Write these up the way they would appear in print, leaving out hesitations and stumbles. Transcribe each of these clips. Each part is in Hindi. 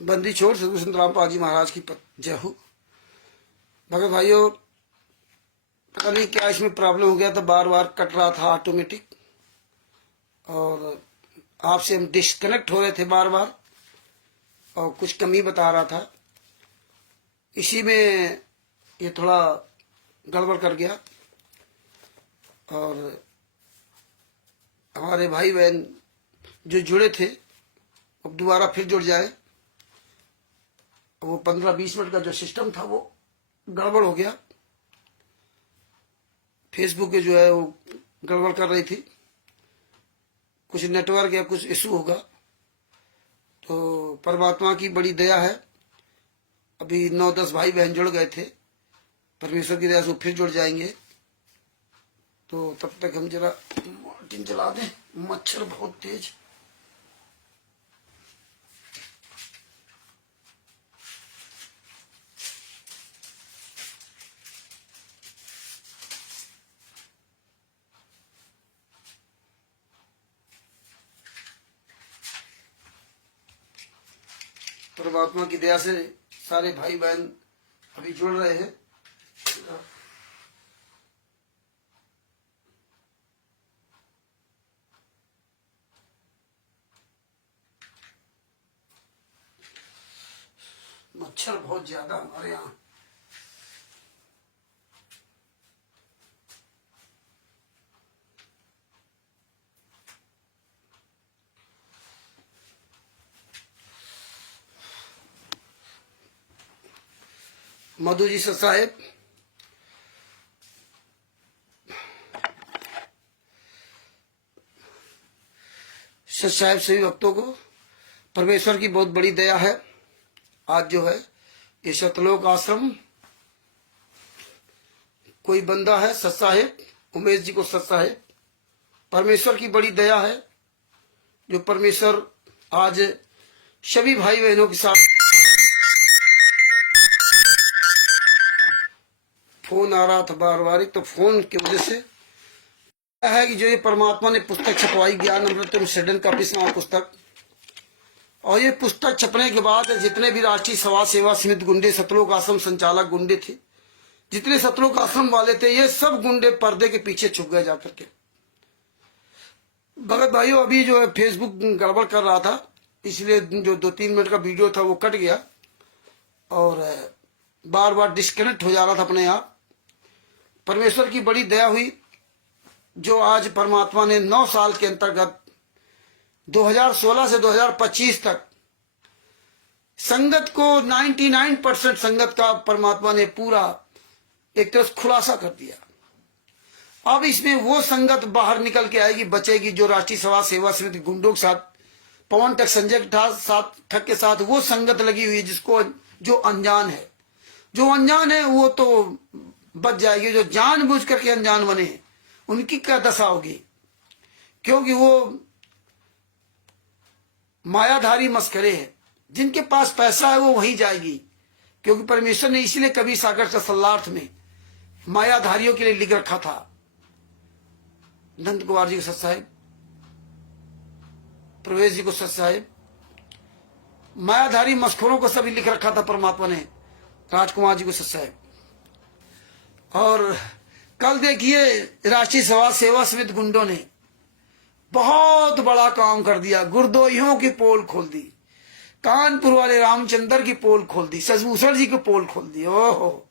बंदी छोड़ सदगुरु संत रामपाल जी महाराज की जय हो। भगत भाइयों, पता नहीं क्या इसमें प्रॉब्लम हो गया था, बार बार कट रहा था ऑटोमेटिक, और आपसे हम डिस्कनेक्ट हो रहे थे बार बार, और कुछ कमी बता रहा था। इसी में ये थोड़ा गड़बड़ कर गया, और हमारे भाई बहन जो जुड़े थे अब दोबारा फिर जुड़ जाए। वो 15-20 मिनट का जो सिस्टम था वो गड़बड़ हो गया। फेसबुक के जो है वो गड़बड़ कर रही थी, कुछ नेटवर्क या कुछ इशू होगा। तो परमात्मा की बड़ी दया है, अभी 9-10 भाई बहन जुड़ गए थे, परमेश्वर की दया से फिर जुड़ जाएंगे। तो तब तक हम जरा मार्टिन जला दें, मच्छर बहुत तेज। परमात्मा की दया से सारे भाई बहन अभी जुड़ रहे हैं। मच्छर बहुत ज्यादा हमारे यहाँ। मधु जी साहेब, साहेब सभी भक्तों को परमेश्वर की बहुत बड़ी दया है। आज जो है ये सतलोक आश्रम, कोई बंदा है साहेब उमेश जी को साहेब, परमेश्वर की बड़ी दया है जो परमेश्वर आज सभी भाई बहनों के साथ। फोन आ रहा था बार बार, तो फोन की वजह से है कि जो ये परमात्मा ने पुस्तक छपवाई, ज्ञान अमृत सडन का 20वां पुस्तक, और ये पुस्तक छपने के बाद जितने भी राष्ट्रीय समाज सेवा समिति गुंडे, सतलोक आश्रम संचालक गुंडे थे, जितने सतलोक आश्रम वाले थे, ये सब गुंडे पर्दे के पीछे छुप गए जाकर के। भगत भाइयों, अभी जो है फेसबुक गड़बड़ कर रहा था, इसलिए जो 2-3 मिनट का वीडियो था वो कट गया और बार बार डिस्कनेक्ट हो जा रहा था अपने आप। परमेश्वर की बड़ी दया हुई जो आज परमात्मा ने 9 साल के अंतर्गत 2016 से 2025 तक संगत को 99% संगत का परमात्मा ने पूरा एक तरह से खुलासा कर दिया। अब इसमें वो संगत बाहर निकल के आएगी, बचेगी, जो राष्ट्रीय समाज सेवा समिति गुंडों के साथ, पवन टक संजय ठग के साथ वो संगत लगी हुई है, जिसको जो अनजान है, जो अनजान है वो तो बच जाएगी। जो जानबूझ करके अनजान बने उनकी क्या दशा होगी, क्योंकि वो मायाधारी मस्करे हैं। जिनके पास पैसा है वो वहीं जाएगी, क्योंकि परमेश्वर ने इसलिए कभी सागर सल्लार्थ में मायाधारियों के लिए लिख रखा था। नंद कुमार जी को साहेब, प्रवेश जी को साहेब, मायाधारी मस्खोरों को सभी लिख रखा था परमात्मा ने, राजकुमार जी को साहेब। और कल देखिए राष्ट्रीय समाज सेवा समिति गुंडों ने बहुत बड़ा काम कर दिया, गुरदोहियों की पोल खोल दी, कानपुर वाले रामचंद्र की पोल खोल दी, सजभूषण जी की पोल खोल दी। ओहो,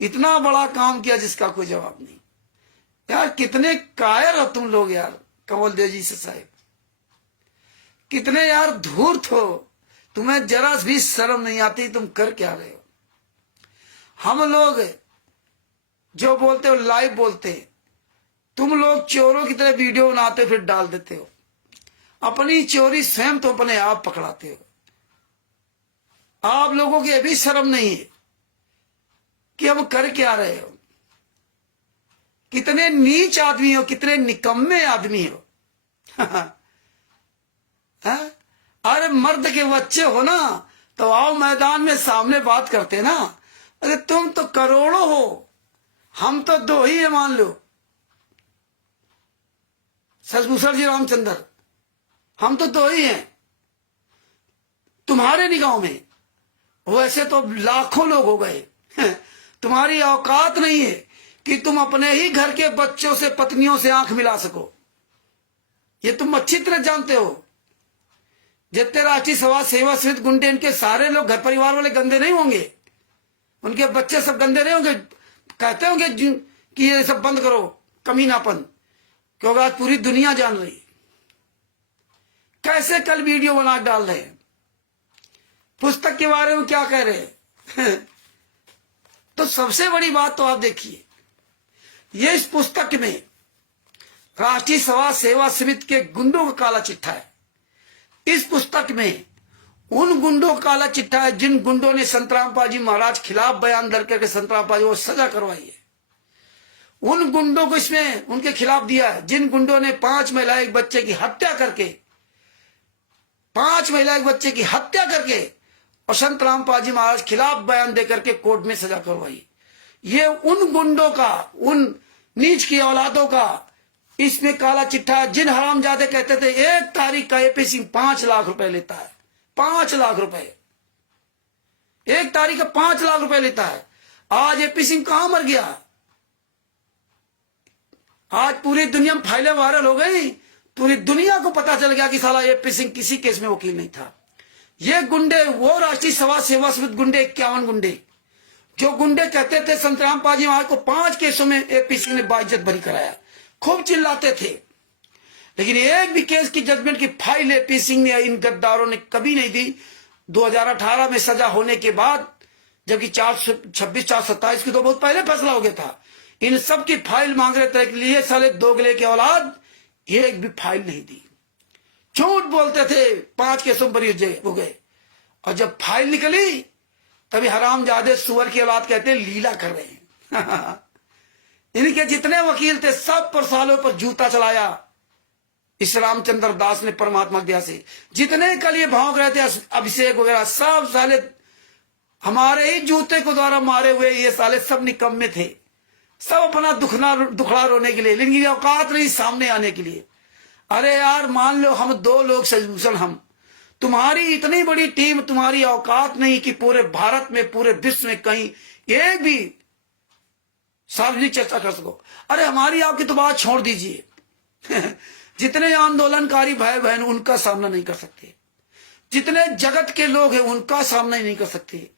इतना बड़ा काम किया जिसका कोई जवाब नहीं। यार कितने कायर हो तुम लोग यार, कंवल देव जी से साहेब, कितने यार धूर्त हो, तुम्हें जरा भी शर्म नहीं आती, तुम कर क्या रहे हो। हम लोग जो बोलते हो लाइव बोलते, तुम लोग चोरों की तरह वीडियो बनाते हो फिर डाल देते हो, अपनी चोरी स्वयं तो अपने आप पकड़ाते हो। आप लोगों की अभी शर्म नहीं है कि अब कर क्या रहे हो। कितने नीच आदमी हो, कितने निकम्मे आदमी हो। अरे मर्द के बच्चे हो ना तो आओ मैदान में सामने बात करते ना। अरे तुम तो करोड़ों हो, हम तो 2 ही है मान लो, सजभूषण जी रामचंद्र, हम तो 2 ही हैं। तुम्हारे निगाहों में, वैसे तो लाखों लोग हो गए। तुम्हारी औकात नहीं है कि तुम अपने ही घर के बच्चों से, पत्नियों से आंख मिला सको। ये तुम अच्छी तरह जानते हो। जितने राष्ट्रीय समाज सेवा समिति गुंडे, इनके सारे लोग घर परिवार वाले गंदे नहीं होंगे, उनके बच्चे सब गंदे नहीं होंगे। कहते होंगे कि ये सब बंद करो कमीनापन, क्योंकि आज पूरी दुनिया जान रही। कैसे कल वीडियो बना डाल रहे हैं, पुस्तक के बारे में क्या कह रहे हैं। तो सबसे बड़ी बात तो आप देखिए, ये इस पुस्तक में राष्ट्रीय समाज सेवा समिति के गुंडों का काला चिट्ठा है। इस पुस्तक में उन गुंडों का काला चिट्ठा है जिन गुंडों ने संतरामपाल जी महाराज खिलाफ बयान दर्ज करके संतरामपाल जी को सजा करवाई है। उन गुंडों को इसमें उनके खिलाफ दिया है जिन गुंडों ने 5 महिला एक बच्चे की हत्या करके, 5 महिला एक बच्चे की हत्या करके और संतरामपाल जी महाराज खिलाफ बयान दे करके कोर्ट में सजा करवाई। ये उन गुंडों का, उन नीच की औलादों का इसमें काला चिट्ठा है। जिन हरामजादे कहते थे 1 तारीख का एपी सिंह 5 लाख रुपए लेता है, 5 लाख रुपए 1 तारीख का 5 लाख रुपए लेता है। आज एपी सिंह कहां मर गया? आज पूरी दुनिया में फाइलें वायरल हो गई, पूरी दुनिया को पता चल गया कि साला एपी सिंह किसी केस में वकील नहीं था। ये गुंडे, वो राष्ट्रीय समाज सेवा समिति गुंडे, 51 गुंडे, जो गुंडे कहते थे संतरामपाल जी महाराज को 5 केसों में एपी सिंह ने बाइज्जत बरी कराया, खूब चिल्लाते थे। लेकिन एक भी केस की जजमेंट की फाइल एपी सिंह ने, इन गद्दारों ने कभी नहीं दी। 2018 में सजा होने के बाद, जबकि 426-427 की तो बहुत पहले फैसला हो गया था, इन सब की फाइल मांग रहे थे। लिए साले दोगले के औलाद एक भी फाइल नहीं दी, झूठ बोलते थे। 5 केसों पर हो गए, और जब फाइल निकली तभी हरामजादे सुअर की औलाद कहते हैं लीला कर रहे हैं। इनके जितने वकील थे सब पर सालों पर जूता चलाया इस रामचंद्र दास ने, परमात्मा की दया से। जितने कल ये भौंक रहे थे अभिषेक वगैरह, सब साले हमारे ही जूते को द्वारा मारे हुए ये साले सब निकम्मे थे। सब अपना दुखड़ा रोने के लिए, लेकिन औकात नहीं सामने आने के लिए। अरे यार मान लो हम 2 लोग सलूशन, हम तुम्हारी इतनी बड़ी टीम, तुम्हारी औकात नहीं कि पूरे भारत में, पूरे विश्व में कहीं एक भी सार्वजनिक चर्चा कर सको। अरे हमारी आपकी तो बात छोड़ दीजिए। जितने आंदोलनकारी भाई बहन उनका सामना नहीं कर सकते, जितने जगत के लोग हैं उनका सामना नहीं कर सकते,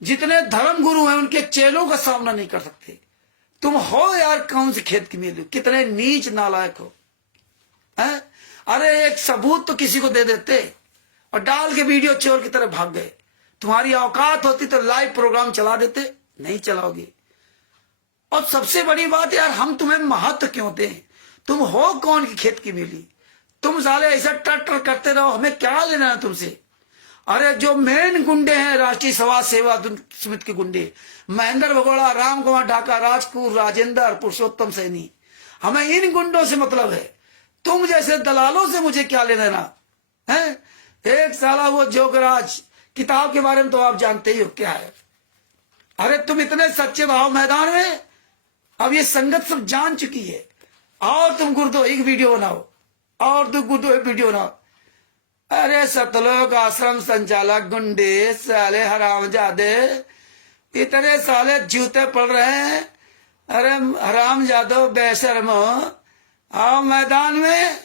जितने धर्म गुरु हैं उनके चेलों का सामना नहीं कर सकते। तुम हो यार कौन से खेत की मेल, कितने नीच नालायक हो। है? अरे एक सबूत तो किसी को दे देते और डाल के वीडियो चोर की तरह भाग गए। तुम्हारी औकात होती तो लाइव प्रोग्राम चला देते, नहीं चलाओगे। और सबसे बड़ी बात यार, हम तुम्हें महत्व क्यों दें? तुम हो कौन की खेत की मिली? तुम साले ऐसा टर करते रहो, हमें क्या लेना है तुमसे? अरे जो मेन गुंडे हैं राष्ट्रीय समाज सेवा समिति के गुंडे, महेंद्र भगोड़ा, राम कुमार ढाका, राजकूर, राजेंद्र, पुरुषोत्तम सैनी, हमें इन गुंडों से मतलब है। तुम जैसे दलालों से मुझे क्या लेना है? एक साला वो जोगराज किताब के बारे में तो आप जानते ही हो क्या है। अरे तुम इतने सच्चे भाव मैदान में, अब ये संगत सब जान चुकी है। और तुम गुरुदो एक वीडियो बनाओ, और तुम गुरुदो एक वीडियो बनाओ। अरे सतलोक आश्रम संचालक गुंडे साले हरामजादे, इतने साले जूते पड़ रहे हैं। अरे हरामजादो बेशर्मो, आओ मैदान में।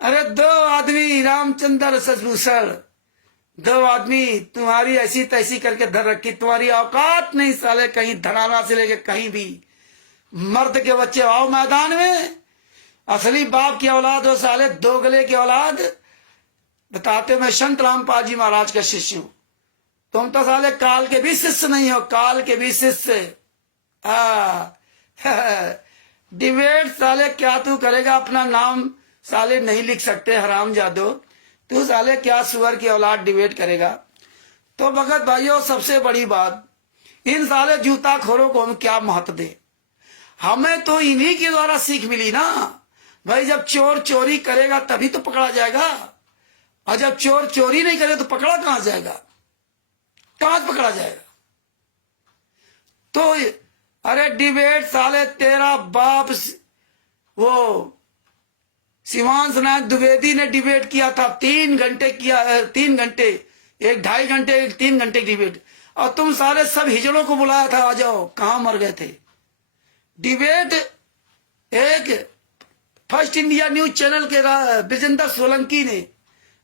अरे 2 आदमी रामचंद्र ससभूषण, 2 आदमी तुम्हारी ऐसी तैसी करके धर रखी, तुम्हारी औकात नहीं साले कहीं धड़ाना से लेके कहीं भी। मर्द के बच्चे आओ मैदान में, असली बाप की औलाद हो साले, दोगले की औलाद। बताते मैं संत रामपाल जी महाराज का शिष्य हूं, तुम तो साले काल के भी शिष्य नहीं हो, काल के भी शिष्य। डिबेट साले क्या तू करेगा? अपना नाम साले नहीं लिख सकते हरामजादो, तू साले क्या सुअर की औलाद डिबेट करेगा? तो भगत भाइयों सबसे बड़ी बात, इन साले जूता खोरों को हम क्या महत्व दें? हमें तो इन्हीं के द्वारा सीख मिली ना भाई, जब चोर चोरी करेगा तभी तो पकड़ा जाएगा, और जब चोर चोरी नहीं करे तो पकड़ा कहां जाएगा? कहां पकड़ा जाएगा? तो अरे डिबेट साले तेरा बाप, वो शिवांश नाथ द्विवेदी ने डिबेट किया था, 3 घंटे किया, 3 घंटे एक 2.5 घंटे, 3 घंटे डिबेट, और तुम सारे सब हिजड़ों को बुलाया था, आ जाओ, कहां मर गए थे। डिबेट एक फर्स्ट इंडिया न्यूज चैनल के ब्रजेंद्र सोलंकी ने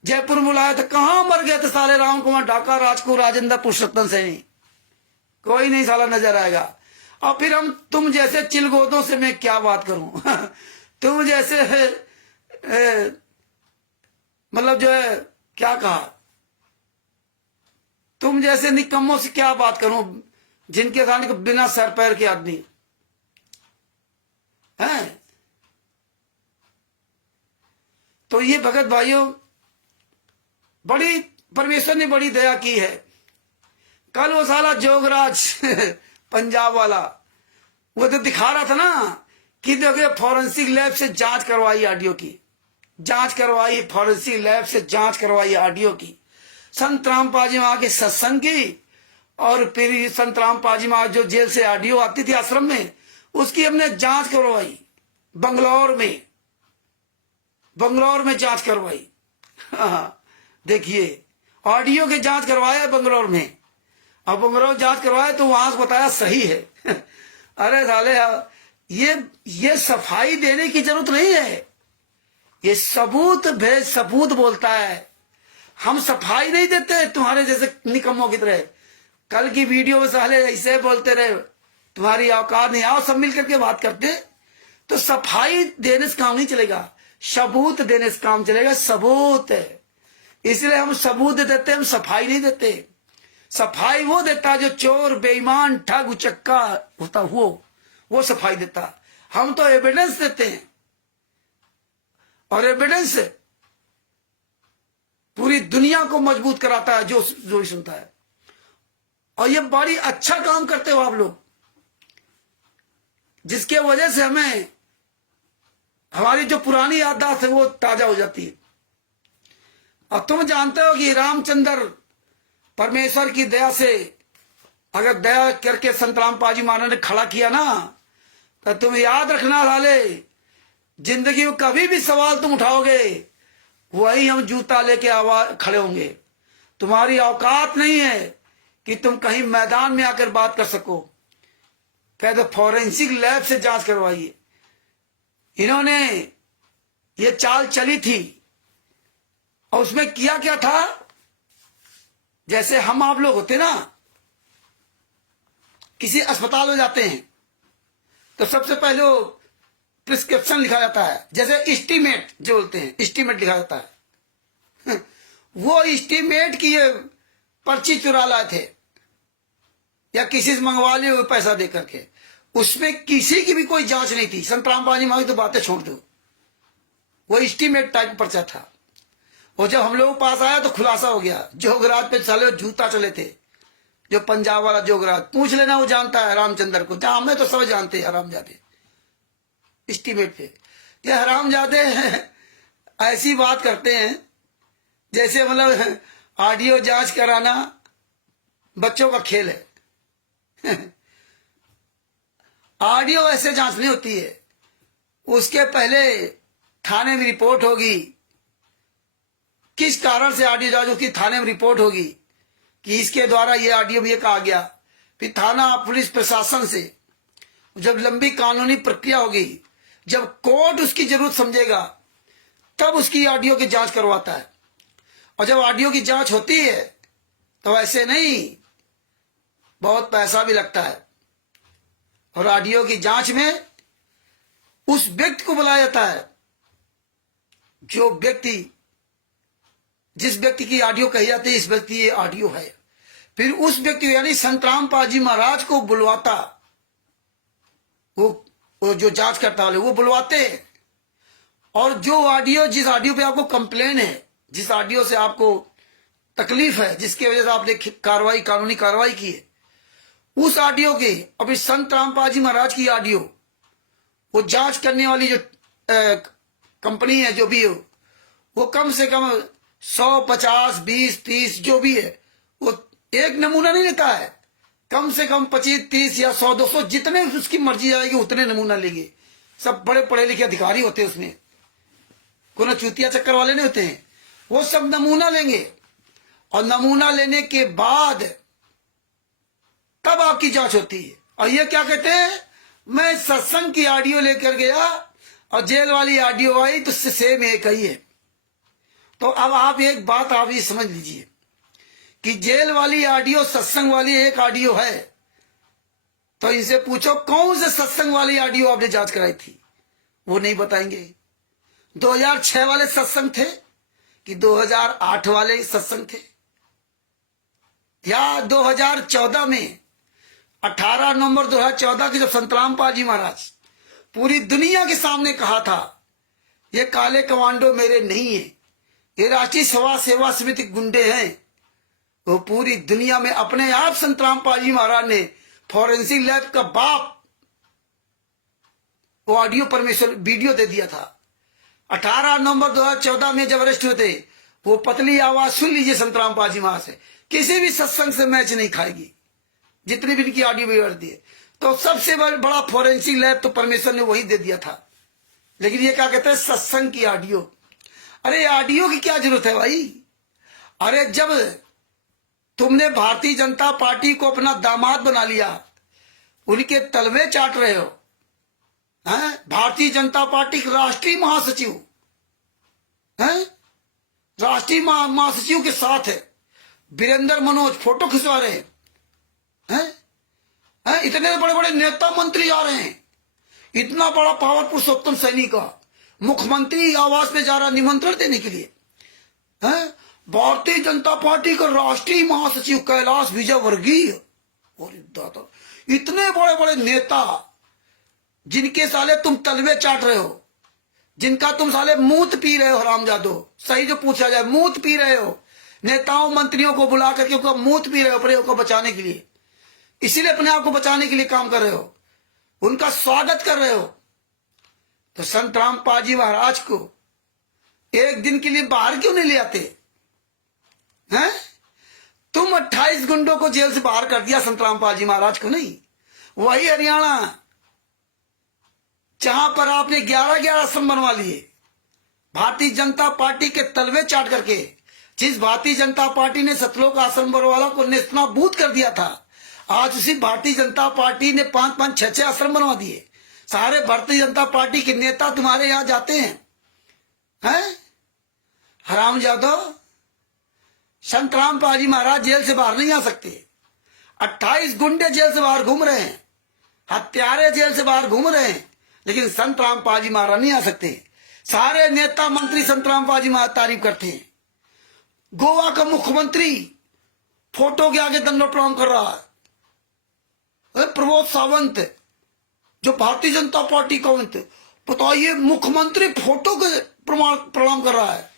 जयपुर में बुलाया था, कहां मर गए थे सारे राम कुमार ढाका, राजकुमार, राजेंद्र, पुरुषोत्तम सैनी, कोई नहीं साला नजर आएगा। और फिर हम तुम जैसे चिलगोदों से मैं क्या बात करूं तुम जैसे मतलब जो है क्या कहा, तुम जैसे निकम्मों से क्या बात करूं, जिनके सामने बिना सर पैर के आदमी हैं। तो ये भगत भाइयों, बड़ी परमेश्वर ने बड़ी दया की है। कल वो साला जोगराज पंजाब वाला वो तो दिखा रहा था ना कि देखिए फॉरेंसिक लैब से जांच करवाई ऑडियो की, जांच करवाई, फॉरेंसिक लैब से जांच करवाई ऑडियो की, संत रामपाल मां के सत्संग की, और फिर संत रामपाल मां जो जेल से ऑडियो आती थी आश्रम में, उसकी हमने जांच करवाई बंगलौर में, बंगलौर में जांच करवाई। देखिए ऑडियो की जांच करवाया बंगलौर में, और बंगलौर जांच करवाया तो वहां से बताया सही है। अरे साले ये सफाई देने की जरूरत नहीं है, ये सबूत भेज सबूत बोलता है। हम सफाई नहीं देते तुम्हारे जैसे निकम्मों की तरह। कल की वीडियो में साले ऐसे बोलते रहे, तुम्हारी औकात नहीं, आओ सब मिलकर के बात करते। तो सफाई देने से काम नहीं चलेगा, सबूत देने से काम चलेगा, सबूत। इसलिए हम सबूत देते, हम सफाई नहीं देते। सफाई वो देता जो चोर, बेईमान, ठग, उचक्का होता, वो सफाई देता। हम तो एविडेंस देते हैं, और एविडेंस पूरी दुनिया को मजबूत कराता है जो भी सुनता है। और ये बड़ी अच्छा काम करते हो आप लोग, जिसके वजह से हमें हमारी जो पुरानी याददाश्त है वो ताजा हो जाती है। और तुम जानते हो कि रामचंद्र परमेश्वर की दया से, अगर दया करके संत रामपाल जी महाराज ने खड़ा किया ना, तो तुम याद रखना साले, जिंदगी में कभी भी सवाल तुम उठाओगे, वही हम जूता लेके आवाज खड़े होंगे। तुम्हारी औकात नहीं है कि तुम कहीं मैदान में आकर बात कर सको। कहते फॉरेंसिक लैब से जांच करवाइए। इन्होंने ये चाल चली थी, और उसमें किया क्या था, जैसे हम आप लोग होते ना, किसी अस्पताल में जाते हैं तो सबसे पहले वो प्रिस्क्रिप्शन लिखा जाता है, जैसे एस्टीमेट जो बोलते हैं, एस्टीमेट लिखा जाता है। वो एस्टीमेट की ये पर्ची चुरा लाए थे, या किसी से मंगवा लिए पैसा दे करके। उसमें किसी की भी कोई जांच नहीं थी। संत रामपाल जी तो बातें छोड़ दो, वो एस्टीमेट टाइप पर्चा था। और जब हम लोगों के पास आया तो खुलासा हो गया। जोगराज पे चले जूता चले थे, जो पंजाब वाला जोगराज, पूछ लेना, वो जानता है रामचंद्र को। जहां हमें तो सब जानते हैं हरामजादे एस्टीमेट पे। ये हरामजादे ऐसी बात करते हैं जैसे मतलब ऑडियो जांच कराना बच्चों का खेल है। ऑडियो ऐसे जांच नहीं होती है, उसके पहले थाने में रिपोर्ट होगी, किस कारण से ऑडियो जांच होगी, थाने में रिपोर्ट होगी कि इसके द्वारा ये ऑडियो में ये कहा गया। फिर थाना पुलिस प्रशासन से जब लंबी कानूनी प्रक्रिया होगी, जब कोर्ट उसकी जरूरत समझेगा, तब उसकी ऑडियो की जांच करवाता है। और जब ऑडियो की जांच होती है तो ऐसे नहीं, बहुत पैसा भी लगता है। और ऑडियो की जांच में उस व्यक्ति को बुलाया जाता है, जो व्यक्ति, जिस व्यक्ति की ऑडियो कही जाती है, इस व्यक्ति ये ऑडियो है। फिर उस व्यक्ति यानी संत रामपाल जी महाराज को बुलवाता, वो जो जांच करता वाले वो बुलवाते हैं। और जो ऑडियो, जिस ऑडियो पे आपको कंप्लेन है, जिस ऑडियो से आपको तकलीफ है, जिसकी वजह से आपने कार्रवाई, कानूनी कार्रवाई की है, उस ऑडियो के, अभी संत रामपाल जी महाराज की ऑडियो, वो जांच करने वाली जो कंपनी है, जो भी हो, वो कम से कम 100, 50, 20, 30 जो भी है, वो एक नमूना नहीं लेता है। कम से कम 25, 30 या 100, 200 जितने उसकी मर्जी आएगी उतने नमूना लेंगे। सब बड़े पढ़े लिखे अधिकारी होते हैं उसमें, कोई चूतिया चक्कर वाले नहीं होते हैं। वो सब नमूना लेंगे और नमूना लेने के बाद तब आपकी जांच होती है। और ये क्या कहते हैं, मैं सत्संग की ऑडियो लेकर गया और जेल वाली ऑडियो आई तो सेम एक ही है। तो अब आप एक बात आप ये समझ लीजिए कि जेल वाली ऑडियो सत्संग वाली एक ऑडियो है। तो इनसे पूछो कौन से सत्संग वाली ऑडियो आपने जांच कराई थी, वो नहीं बताएंगे। 2006 वाले सत्संग थे कि 2008 वाले सत्संग थे, या 2014 में 18 नवंबर 2014 के जब संतराम पाल जी महाराज पूरी दुनिया के सामने कहा था ये काले कमांडो मेरे नहीं है, ये राष्ट्रीय सेवा समिति गुंडे हैं, वो पूरी दुनिया में अपने आप संतराम पाल जी महाराज ने फॉरेंसिक लैब का बाप वो ऑडियो परमिशन वीडियो दे दिया था। 18 नवंबर 2014 में जब अरेस्ट हुए थे, वो पतली आवाज सुन लीजिए संतराम पाल जी महाराज से, किसी भी सत्संग से मैच नहीं खाएगी जितनी भी इनकी ऑडियो वीडियो दिए। तो सबसे बड़ा फॉरेंसिक लैब तो परमेश्वर ने वही दे दिया था। लेकिन ये क्या कहते हैं, सत्संग की ऑडियो। अरे ऑडियो की क्या जरूरत है भाई? अरे जब तुमने भारतीय जनता पार्टी को अपना दामाद बना लिया, उनके तलवे चाट रहे हो, हैं? भारतीय जनता पार्टी के राष्ट्रीय महासचिव हैं, राष्ट्रीय महासचिव के साथ है वीरेंद्र मनोज फोटो खिंचवा रहे हैं, हैं? इतने बड़े बड़े नेता मंत्री आ रहे हैं, इतना बड़ा पावर पुरुषोत्तम सैनी का मुख्यमंत्री आवास में जा रहा निमंत्रण देने के लिए, हैं? भारतीय जनता पार्टी का राष्ट्रीय महासचिव कैलाश विजयवर्गीय, और दादा इतने बड़े बड़े नेता जिनके साले तुम तलवे चाट रहे हो, जिनका तुम साले मूत पी रहे हो, हरामजादो सही जो पूछा जाए, मूत पी रहे हो, नेताओं मंत्रियों को बुला करके उनका मूत पी रहे हो अपने को बचाने के लिए, इसीलिए अपने आप को बचाने के लिए काम कर रहे हो, उनका स्वागत कर रहे हो। तो संत रामपाल जी महाराज को एक दिन के लिए बाहर क्यों नहीं ले आते हैं? तुम 28 गुंडों को जेल से बाहर कर दिया, संत रामपाल जी महाराज को नहीं। वही हरियाणा जहां पर आपने 11-11 आश्रम बनवा लिए भारतीय जनता पार्टी के तलवे चाट करके, जिस भारतीय जनता पार्टी ने सतलोक आश्रम बनवाला को नेस्तनाबूद कर दिया था, आज उसी भारतीय जनता पार्टी ने 5-5, 6-6 आश्रम बनवा दिए। सारे भारतीय जनता पार्टी के नेता तुम्हारे यहां जाते हैं? हराम जादव, संत रामपाल जी महाराज जेल से बाहर नहीं आ सकते। 28 गुंडे जेल से बाहर घूम रहे हैं, हत्यारे जेल से बाहर घूम रहे हैं, लेकिन संत रामपाल जी महाराज नहीं आ सकते। सारे नेता मंत्री संत रामपाल जी महाराज तारीफ करते हैं। गोवा का मुख्यमंत्री फोटो के आगे दंडवत प्रणाम कर रहा है। प्रमोद सावंत जो भारतीय जनता पार्टी का बताइए, मुख्यमंत्री फोटो के प्रणाम कर रहा है।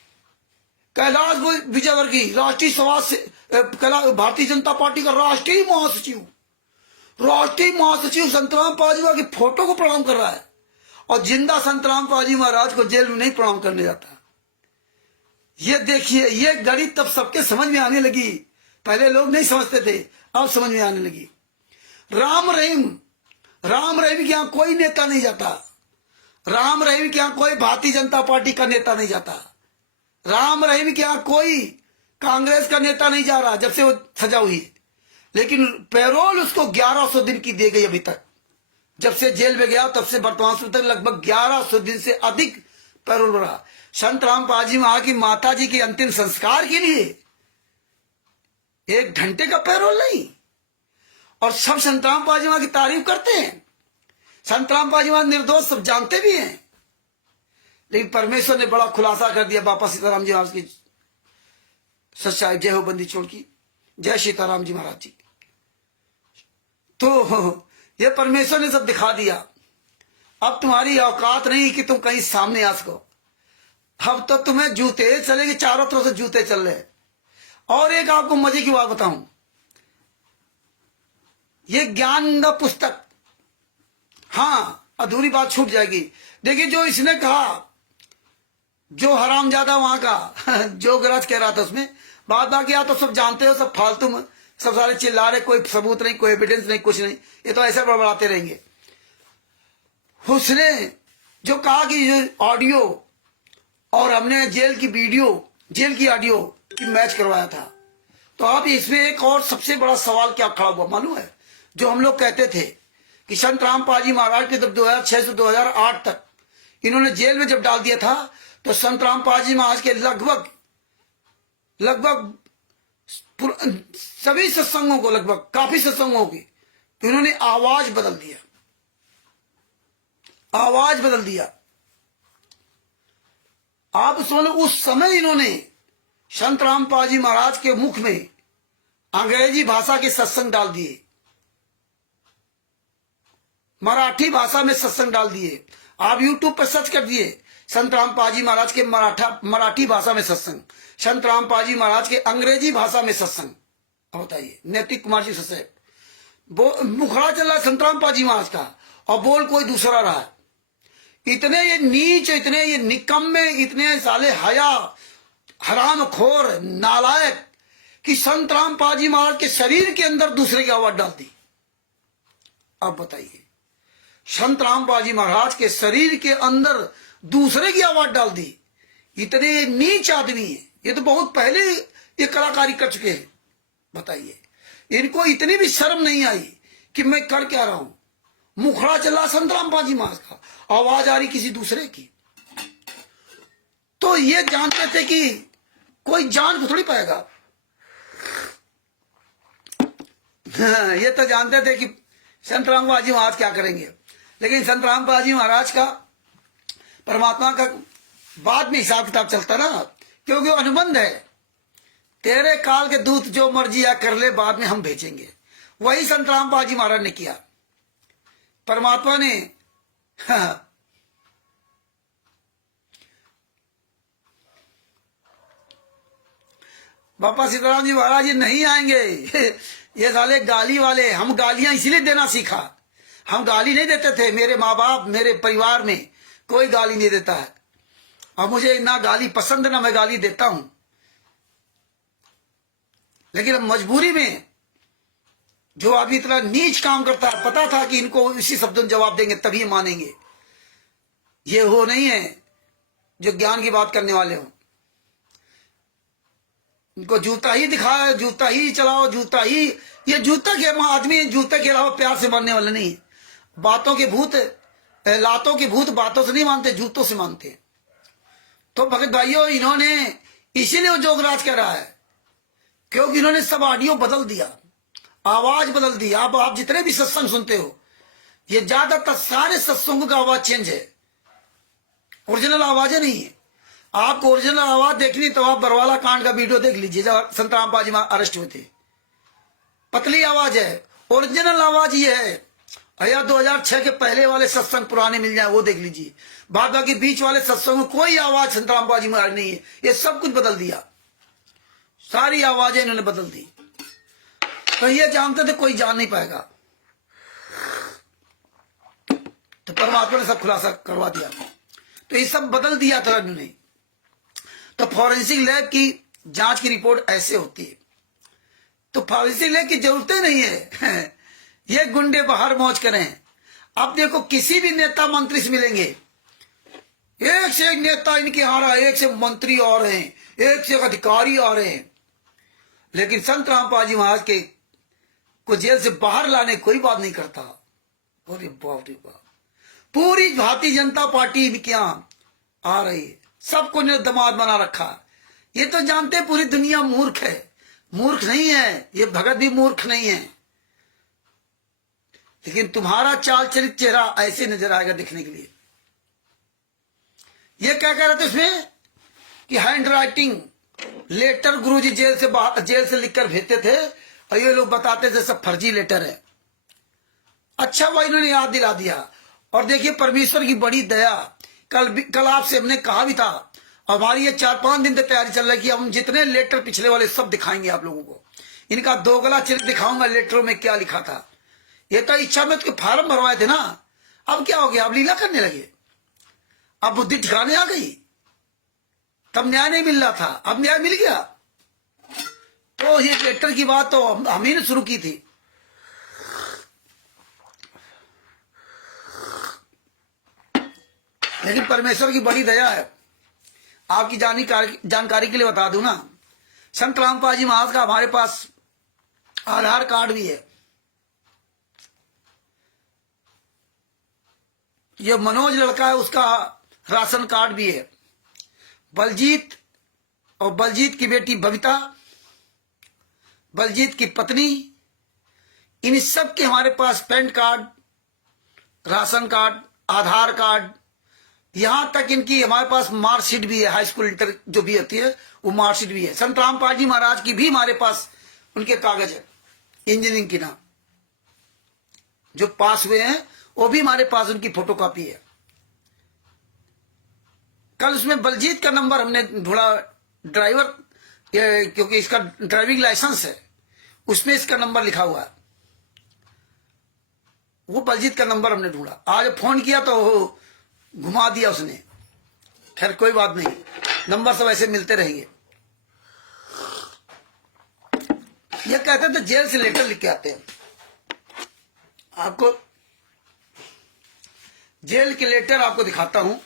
कैलाश विजयवर्गीय राष्ट्रीय सभा से भारतीय जनता पार्टी का राष्ट्रीय महासचिव संत रामपाल जी की फोटो को प्रणाम कर रहा है, और जिंदा संत रामपाल जी महाराज को जेल में नहीं प्रणाम करने जाता। ये देखिए, ये गणित तब सबके समझ में आने लगी। पहले लोग नहीं समझते थे, अब समझ में आने लगी। राम रहीम के यहां कोई नेता नहीं जाता, राम रहीम के यहां कोई भारतीय जनता पार्टी का नेता नहीं जाता, राम रहीम के यहां कोई कांग्रेस का नेता नहीं जा रहा जब से वो सजा हुई। लेकिन पैरोल उसको 1100 दिन की दे गई अभी तक। जब से जेल में गया तब से वर्तमान समय तक लगभग 1100 दिन से अधिक पैरोल बढ़ा। संत रामपाल जी महाराज की माता जी के अंतिम संस्कार के लिए 1 घंटे का पैरोल नहीं, और सब संत रामपाल जी महाराज की तारीफ करते हैं। संत रामपाल जी महाराज निर्दोष, सब जानते भी हैं। लेकिन परमेश्वर ने बड़ा खुलासा कर दिया बाबा सीताराम जी महाराज की सच्चाई। जय हो बंदी छोड़ की, जय सीताराम जी महाराज जी। तो ये परमेश्वर ने सब दिखा दिया। अब तुम्हारी औकात नहीं कि तुम कहीं सामने आ सको। अब तो तुम्हें जूते चलेंगे, चारों तरफ से जूते चल रहे। और एक आपको मजे की बात बताऊं, ये ज्ञान का पुस्तक, हाँ अधूरी बात छूट जाएगी। देखिए जो इसने कहा, जो हरामजादा वहां का जो गरज कह रहा था उसमें बात बाकी, आप तो सब जानते हो, सब फालतू में सब सारे चिल्ला रहे, कोई सबूत नहीं, कोई एविडेंस नहीं, कुछ नहीं, ये तो ऐसे बड़बड़ाते रहेंगे। उसने जो कहा कि जो ऑडियो और हमने जेल की वीडियो, जेल की ऑडियो की मैच करवाया था, तो आप इसमें एक और सबसे बड़ा सवाल क्या खड़ा हुआ मालूम है? जो हम लोग कहते थे कि संत रामपाल जी महाराज के जब 2006 से 2008 तक इन्होंने जेल में जब डाल दिया था, तो संत रामपाल जी महाराज के लगभग सभी सत्संगों को, लगभग काफी सत्संगों की, तो इन्होंने आवाज बदल दिया, आवाज बदल दिया। आप सुनो, उस समय इन्होंने संत रामपाल जी महाराज के मुख में अंग्रेजी भाषा के सत्संग डाल दिए, मराठी भाषा में सत्संग डाल दिए। आप यूट्यूब पर सर्च कर दिए संत रामपाल जी महाराज के मराठी भाषा में सत्संग, संत रामपाल जी महाराज के अंग्रेजी भाषा में सत्संग। अब बताइए, नैतिक कुमार जी सत्संग मुखड़ा चल रहा है संत रामपाल जी महाराज का, और बोल कोई दूसरा रहा है। इतने ये नीच, इतने ये निकम्मे, इतने साले हया हराम खोर नालायक कि संत रामपाल जी महाराज के शरीर के अंदर दूसरे की आवाज डाल दी। अब बताइए, संत रामपाल जी महाराज के शरीर के अंदर दूसरे की आवाज डाल दी। इतने नीच आदमी है, ये तो बहुत पहले ये कलाकारी कर चुके हैं। बताइए, इनको इतनी भी शर्म नहीं आई कि मैं कर क्या रहा हूं। मुखड़ा चला संत रामपाल जी महाराज का, आवाज आ रही किसी दूसरे की। तो ये जानते थे कि कोई जान को थोड़ी पाएगा। ये तो जानते थे कि संत रामपाल जी महाराज क्या करेंगे, लेकिन संत रामपाल जी महाराज का परमात्मा का बाद में हिसाब किताब चलता ना, क्योंकि अनुबंध है। तेरे काल के दूत जो मर्जी या कर ले, बाद में हम भेजेंगे। वही संत रामपाल जी महाराज ने किया। परमात्मा ने बापा सीताराम जी महाराज जी नहीं आएंगे। ये साले गाली वाले। हम गालियां इसलिए देना सीखा, हम गाली नहीं देते थे। मेरे माँ बाप, मेरे परिवार में कोई गाली नहीं देता है, और मुझे ना गाली पसंद ना मैं गाली देता हूं। लेकिन अब मजबूरी में जो आदमी इतना नीच काम करता है, पता था कि इनको इसी शब्दों में जवाब देंगे तभी मानेंगे। ये वो नहीं है जो ज्ञान की बात करने वाले हों। इनको जूता ही दिखाओ, जूता ही चलाओ, जूता ही। ये जूता के आदमी जूते के अलावा प्यार से मानने वाले नहीं। बातों के भूत, लातों के भूत बातों से नहीं मानते, जूतों से मानते। तो भगत भाइयों, इन्होंने इसीलिए वो जोगराज कर रहा है, क्योंकि इन्होंने सब ऑडियो बदल दिया, आवाज बदल दी। आप जितने भी सत्संग सुनते हो, ये ज्यादातर सारे सत्संगों का आवाज चेंज है, ओरिजिनल आवाजें नहीं है। आपको ओरिजिनल आवाज देखनी तो आप बरवाला कांड का वीडियो देख लीजिए, जब संत रामपाल जी अरेस्ट हुए थे। पतली आवाज है, ओरिजिनल आवाज ये है। या 2006 के पहले वाले सत्संग पुराने मिल जाए वो देख लीजिए। बाद बाकी बीच वाले सत्संग में कोई आवाज संत रामपाल जी महाराज नहीं है। ये सब कुछ बदल दिया, सारी आवाजें इन्होंने बदल दी। तो ये जानते थे कोई जान नहीं पाएगा, तो परमात्मा ने सब खुलासा करवा दिया। तो ये सब बदल दिया था इन्होंने। तो फॉरेंसिक लैब की जांच की रिपोर्ट ऐसे होती है। तो फॉरेंसिक लैब की जरूरत नहीं है। ये गुंडे बाहर मौज करें। अब देखो, किसी भी नेता मंत्री से मिलेंगे, एक से एक नेता इनके आ रहा है, एक से मंत्री आ रहे हैं, एक से एक अधिकारी आ रहे हैं, लेकिन संत रामपाल जी महाराज के को जेल से बाहर लाने कोई बात नहीं करता। अरे बाप रे बाप, पूरी भारतीय जनता पार्टी इनके यहाँ आ रही है, सबको ने दमाद बना रखा। ये तो जानते पूरी दुनिया मूर्ख है। मूर्ख नहीं है ये, भगत भी मूर्ख नहीं है, लेकिन तुम्हारा चाल चरित चेहरा ऐसे नजर आएगा दिखने के लिए। ये क्या कह रहे थे इसमें कि हैंड राइटिंग लेटर गुरुजी जेल से लिखकर भेजते थे, और ये लोग बताते थे सब फर्जी लेटर है। अच्छा वो इन्होंने याद दिला दिया। और देखिए परमेश्वर की बड़ी दया, कल आपसे हमने कहा भी था, हमारी ये 4-5 दिन तक तैयारी चल रही है कि हम जितने लेटर पिछले वाले सब दिखाएंगे आप लोगों को। इनका दोगला चरित्र दिखाऊंगा, लेटरों में क्या लिखा था। ये तो इच्छा में तो फार्म भरवाए थे ना, अब क्या हो गया, अब लीला करने लगे, अब बुद्धि ठिकाने आ गई। तब न्याय नहीं मिल रहा था, अब न्याय मिल गया। तो ये लेटर की बात तो हम ही ने शुरू की थी। लेकिन परमेश्वर की बड़ी दया है। आपकी जानकारी के लिए बता दूं ना, संत रामपाल जी महाराज का हमारे पास आधार कार्ड भी है। ये मनोज लड़का है, उसका राशन कार्ड भी है। बलजीत और बलजीत की बेटी बबीता, बलजीत की पत्नी, इन सब के हमारे पास पैन कार्ड, राशन कार्ड, आधार कार्ड, यहां तक इनकी हमारे पास मार्कशीट भी है। हाई स्कूल इंटर जो भी होती है वो मार्कशीट भी है। संत रामपाल जी महाराज की भी हमारे पास उनके कागज है, इंजीनियरिंग की ना जो पास हुए हैं, वो भी हमारे पास उनकी फोटोकॉपी है। कल उसमें बलजीत का नंबर हमने ढूंढा, ड्राइवर, क्योंकि इसका ड्राइविंग लाइसेंस है, उसमें इसका नंबर लिखा हुआ है। वो बलजीत का नंबर हमने ढूंढा। आज फोन किया तो वो घुमा दिया उसने। खैर कोई बात नहीं, नंबर सब ऐसे मिलते रहेंगे। ये कहते थे जेल से लेटर लिख के आते हैं। आपको जेल के लेटर आपको दिखाता हूं।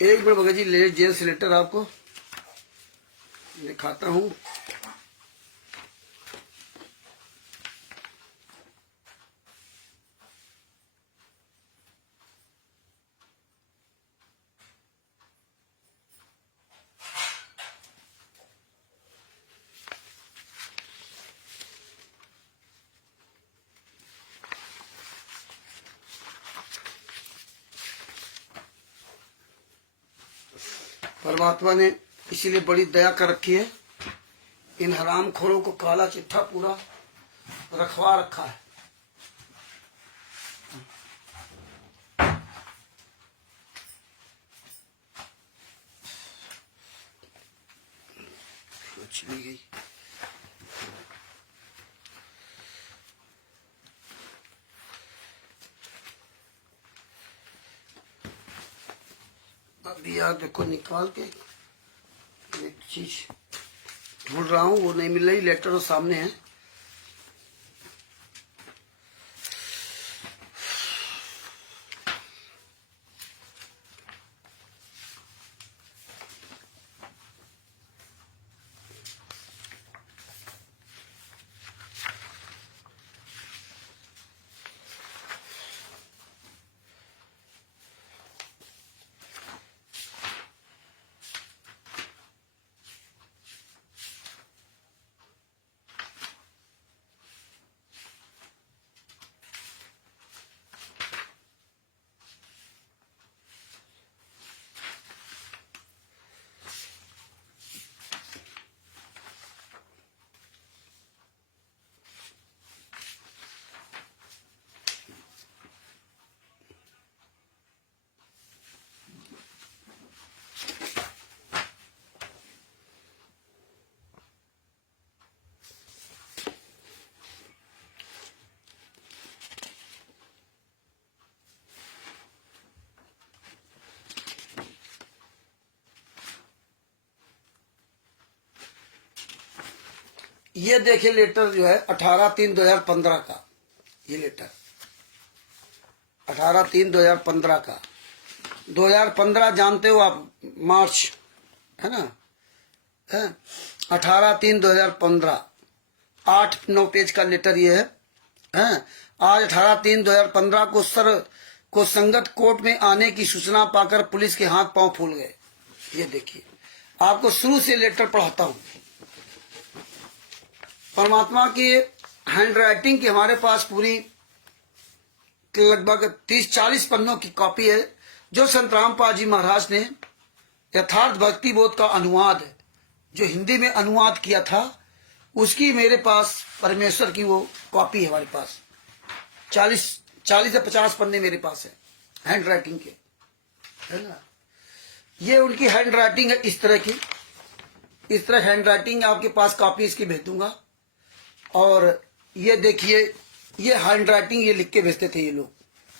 एक मिनट भगत जी, ले जेल से लेटर आपको दिखाता हूं। परमात्मा ने इसीलिए बड़ी दया कर रखी है, इन हरामखोरों को काला चिट्ठा पूरा रखवा रखा है। चली गई। अभी यार देखो निकाल के एक चीज ढूंढ रहा हूं, वो नहीं मिल रही। लेटर तो सामने है। ये देखिए लेटर जो है 18/3/2015 का। ये लेटर 18/3/2015 का। 2015 जानते हो आप, मार्च है ना, 18/3/2015, 8-9 पेज का लेटर ये है। आज 18/3/2015 को सर को संगत कोर्ट में आने की सूचना पाकर पुलिस के हाथ पांव फूल गए। ये देखिए, आपको शुरू से लेटर पढ़ाता हूं। परमात्मा की हैंड राइटिंग की हमारे पास पूरी लगभग 30-40 पन्नों की कॉपी है, जो संत रामपाल जी महाराज ने यथार्थ भक्ति बोध का अनुवाद है, जो हिंदी में अनुवाद किया था, उसकी मेरे पास परमेश्वर की वो कॉपी है हमारे पास। 40 से 50 पन्ने मेरे पास है हैंड राइटिंग के, है ना। ये उनकी हैंड राइटिंग है, इस तरह की, इस तरह हैंड राइटिंग आपके पास कॉपी इसकी भेज दूंगा। और ये देखिए, ये हैंड राइटिंग ये लिख के भेजते थे ये लोग,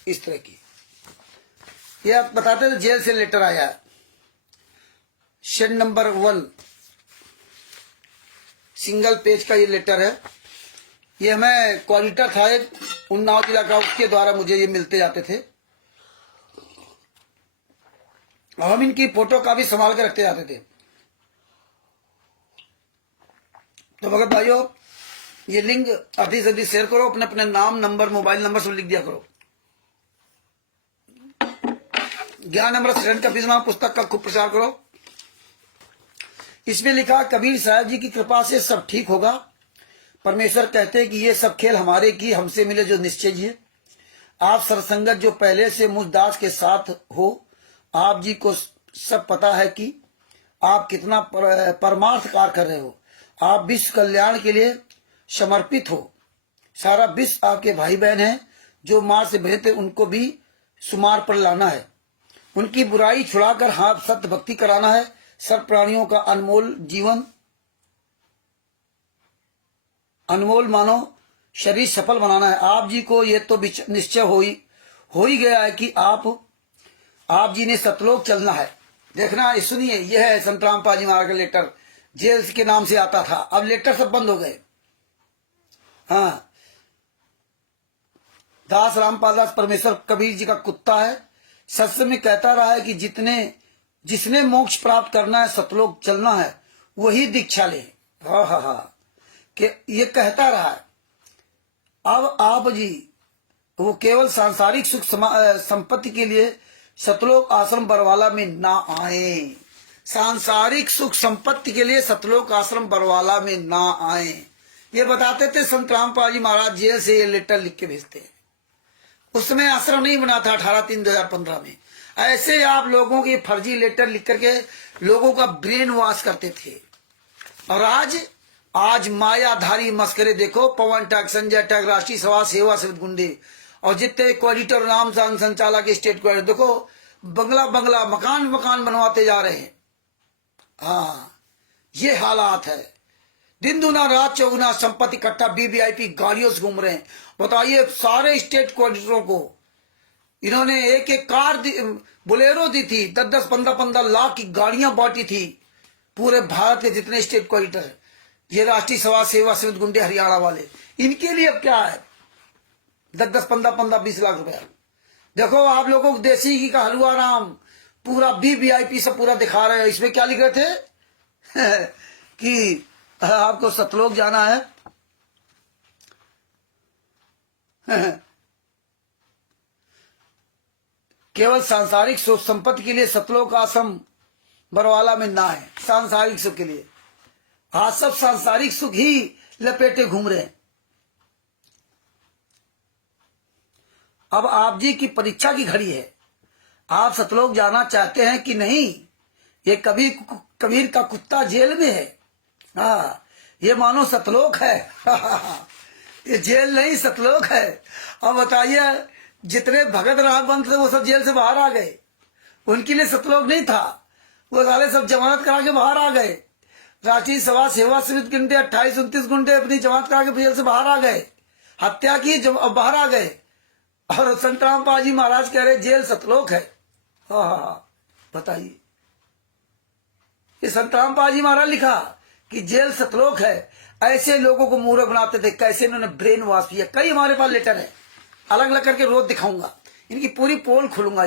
इस तरह की। ये आप बताते थे जेल से लेटर आया, शेड नंबर 1, सिंगल पेज का ये लेटर है। ये हमें कोऑर्डिनेटर था एक उन्नाव जिला का, उसके द्वारा मुझे ये मिलते जाते थे। हम इनकी फोटो का भी संभाल के रखते जाते थे। तो भगत भाइयों, ये लिंक अधिक से अधिक शेयर करो, अपने अपने नाम, नंबर, मोबाइल नंबर सब लिख दिया करो। ज्ञान अमृत शरण कबीर नाम पुस्तक का खूब प्रचार करो। इसमें लिखा, कबीर साहब जी की कृपा से सब ठीक होगा। परमेश्वर कहते हैं कि ये सब खेल हमारे की हमसे मिले जो निश्चय जी है। आप सरसंगत जो पहले से मुझ दास के साथ हो, आप जी को सब पता है कि आप कितना परमार्थ कार्य कर रहे हो। आप विश्व कल्याण के लिए समर्पित हो। सारा विश्व आपके भाई बहन हैं, जो मार से बने थे उनको भी सुमार पर लाना है। उनकी बुराई छुड़ाकर हाथ सत्य भक्ति कराना है। सब प्राणियों का अनमोल जीवन, अनमोल मानो शरीर सफल बनाना है। आप जी को ये तो निश्चय हो ही गया है कि आप जी ने सतलोक चलना है। देखना, सुनिए, यह है संत रामपाल जी महाराज का लेटर, जेल के नाम से आता था। अब लेटर सब बंद हो गए। हाँ, दास रामपाल दास परमेश्वर कबीर जी का कुत्ता है। सत्संग में कहता रहा है कि जिसने मोक्ष प्राप्त करना है, सतलोक चलना है, वही दीक्षा ले। हा कि ये कहता रहा है। अब आप जी वो केवल सांसारिक सुख संपत्ति के लिए सतलोक आश्रम बरवाला में ना आए। सांसारिक सुख संपत्ति के लिए सतलोक आश्रम बरवाला में ना आए, ये बताते थे संत रामपाल जी महाराज। जेल से ये लेटर लिख के भेजते हैं। उस समय आश्रम नहीं बना था 18/3/2015 में। ऐसे आप लोगों के फर्जी लेटर लिख करके लोगों का ब्रेन वॉश करते थे। और आज मायाधारी मस्करे देखो, पवन टैग, संजय टैग, राष्ट्रीय सभा सेवा समिति गुंडे, और जितने कोऑर्डिनेटर, नाम संचालक, स्टेट कोऑर्डिनेटर, देखो बंगला मकान बनवाते जा रहे हैं। हाँ, ये हालात है। दिन दुना रात चौगुना संपत्ति इकट्ठा, वीवीआईपी गाड़ियों से घूम रहे हैं। बताइए, सारे स्टेट कोऑर्डिनेटरों को इन्होंने एक कार बोलेरो दी थी। 10-10, 15-15 लाख की गाड़ियां बांटी थी पूरे भारत के जितने स्टेट कोऑर्डिनेटर। ये राष्ट्रीय सभा सेवा समिति गुंडे हरियाणा वाले, इनके लिए अब क्या है 10-10, 15-15, 20 लाख रुपया। देखो, आप लोगों को देसी घी का हलवा राम पूरा वीवीआईपी सब पूरा दिखा रहे हैं। इसमें क्या लिख रहे थे कि आपको सतलोक जाना है। केवल सांसारिक सुख संपत्ति के लिए सतलोक आश्रम बरवाला में ना है। सांसारिक सुख के लिए आज सब सांसारिक सुख ही लपेटे घूम रहे हैं। अब आप जी की परीक्षा की घड़ी है। आप सतलोक जाना चाहते हैं कि नहीं? ये कबीर का कुत्ता जेल में है। हाँ, ये मानो सतलोक है। ये जेल नहीं, सतलोक है। अब बताइए, जितने भगत रामबंद थे वो सब जेल से बाहर आ गए। उनके लिए सतलोक नहीं था। वो साले सब जमानत करा के बाहर आ गए। राष्ट्रीय सभा सेवा समिति गुंडे 28-29 गुंडे अपनी जमानत करा के जेल से बाहर आ गए, हत्या की, अब बाहर आ गए। और संत रामपाल जी महाराज कह रहे जेल सतलोक है। हाँ, बताइए, ये संत रामपाल जी महाराज लिखा कि जेल सतलोक है। ऐसे लोगों को मूर्ख बनाते थे, कैसे इन्होंने ब्रेन वॉश किया। कई हमारे पास लेटर है, अलग अलग करके रोज दिखाऊंगा, इनकी पूरी पोल खोलूंगा।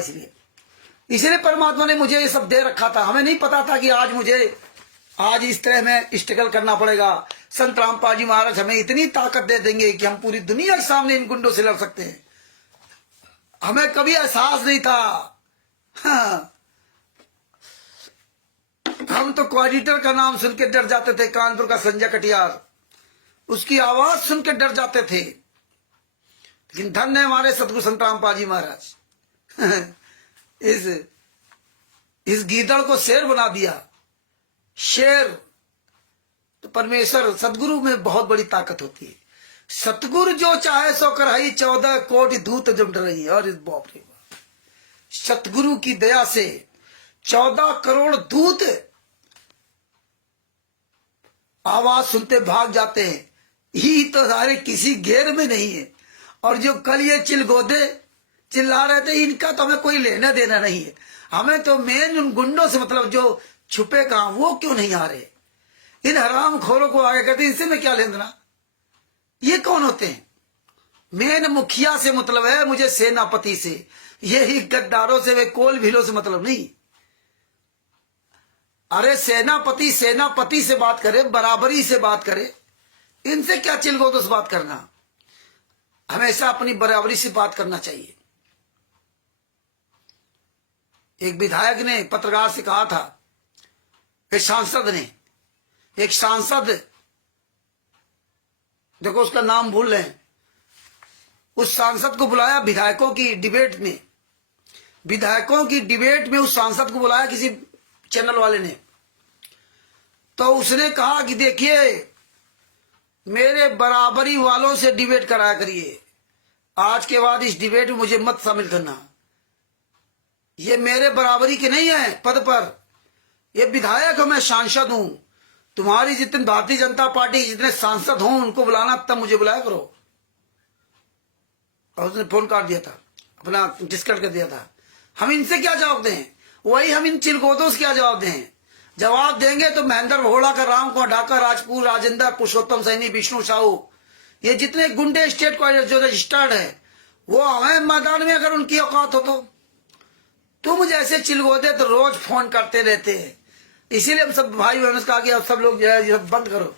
इसलिए परमात्मा ने मुझे ये सब दे रखा था। हमें नहीं पता था कि आज इस तरह में स्ट्रगल करना पड़ेगा। संत रामपाल जी महाराज हमें इतनी ताकत दे देंगे कि हम पूरी दुनिया के सामने इन गुंडों से लड़ सकते हैं। हमें कभी एहसास नहीं था। हाँ। हम तो कोऑर्डिनेटर का नाम सुन के डर जाते थे, कानपुर का संजय कटियार, उसकी आवाज सुन के डर जाते थे। लेकिन धन्य है हमारे सतगुरु संत रामपाल जी महाराज, इस गीदड़ को शेर बना दिया। शेर तो परमेश्वर सतगुरु में बहुत बड़ी ताकत होती है। सतगुरु जो चाहे सो कराई, 14 कोटि दूत जब डरई। और इस बाप रे बाप, सतगुरु की दया से 14 करोड़ दूत आवाज सुनते भाग जाते हैं। ही तो सारे किसी घेर में नहीं है। और जो कल ये चिलगोदे चिल्ला रहे थे, इनका तो हमें कोई लेना देना नहीं है। हमें तो मेन उन गुंडों से मतलब, जो छुपे कहां, वो क्यों नहीं आ रहे। इन हराम खोरों को आगे कहते, इनसे मैं क्या लेना। ये कौन होते हैं। मेन मुखिया से मतलब है मुझे, सेनापति से। यही गद्दारों से, वे कोल भीलों से मतलब नहीं। अरे सेनापति से बात करे, बराबरी से बात करे। इनसे क्या चिलगोदों से बात करना। हमेशा अपनी बराबरी से बात करना चाहिए। एक विधायक ने पत्रकार से कहा था, एक सांसद देखो उसका नाम भूल रहे हैं, उस सांसद को बुलाया विधायकों की डिबेट में उस सांसद को बुलाया किसी चैनल वाले ने। तो उसने कहा कि देखिए, मेरे बराबरी वालों से डिबेट कराया करिए, आज के बाद इस डिबेट में मुझे मत शामिल करना। ये मेरे बराबरी के नहीं है पद पर, ये विधायक हूं, मैं सांसद हूं। तुम्हारी जितने भारतीय जनता पार्टी के जितने सांसद हों, उनको बुलाना, तब मुझे बुलाया करो। और उसने फोन काट दिया था, अपना डिस्कट कर दिया था। हम इनसे क्या जवाब दें। वही हम इन चिलगोदों से क्या जवाब दें। जवाब देंगे तो महेंद्र भोड़ा का, राम कुमार ढाका, राजपूत, राजेंद्र, पुरुषोत्तम सैनी, विष्णु साहू, ये जितने गुंडे स्टेट को जो रजिस्टर्ड है, वो हमें मैदान में अगर उनकी औकात हो तो। तुम जैसे चिलगोदे तो रोज फोन करते रहते हैं। इसीलिए हम सब भाई बहनों से कहा कि अब सब लोग जो है बंद करो।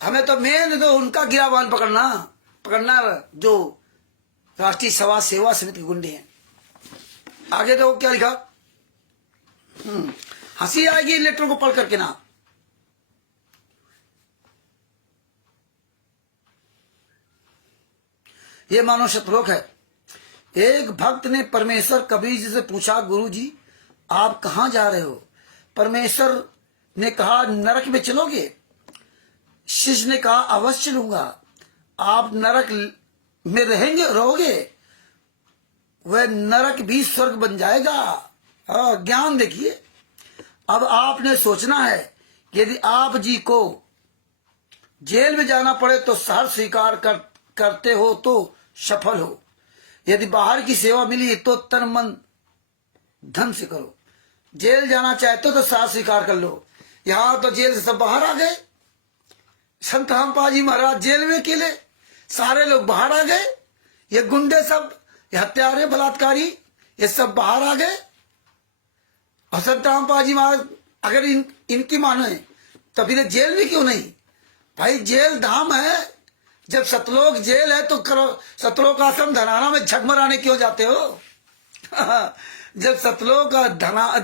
हमें तो मेन तो उनका गिराबान पकड़ना जो राष्ट्रीय सभा सेवा समिति के गुंडे हैं। आगे तो क्या लिखा, हंसी आएगी इन लेटर को पढ़ करके ना। ये मानो शतलोक है। एक भक्त ने परमेश्वर कबीर जी से पूछा, गुरु जी आप कहां जा रहे हो। परमेश्वर ने कहा, नरक में चलोगे। शिष्य ने कहा, अवश्य चलूंगा। आप नरक में रहोगे, वह नरक भी स्वर्ग बन जाएगा। ज्ञान देखिए, अब आपने सोचना है कि यदि आप जी को जेल में जाना पड़े तो सहर्ष स्वीकार करते हो तो सफल हो। यदि बाहर की सेवा मिली तो तन मन धन से करो। जेल जाना चाहते हो तो साथ स्वीकार कर लो। यहां तो जेल से सब बाहर आ गए। संत रामपाल जी महाराज जेल में अकेले, सारे लोग बाहर आ गए। ये गुंडे सब, ये हत्यारे, बलात्कारी, ये सब बाहर आ गए। और संत रामपाल जी महाराज अगर इनकी मानो है तो फिर जेल में क्यों नहीं। भाई जेल धाम है। जब सतलोक जेल है तो करो, सतलोक आश्रम धनाना में झकमराने क्यों जाते हो। जब सतलोक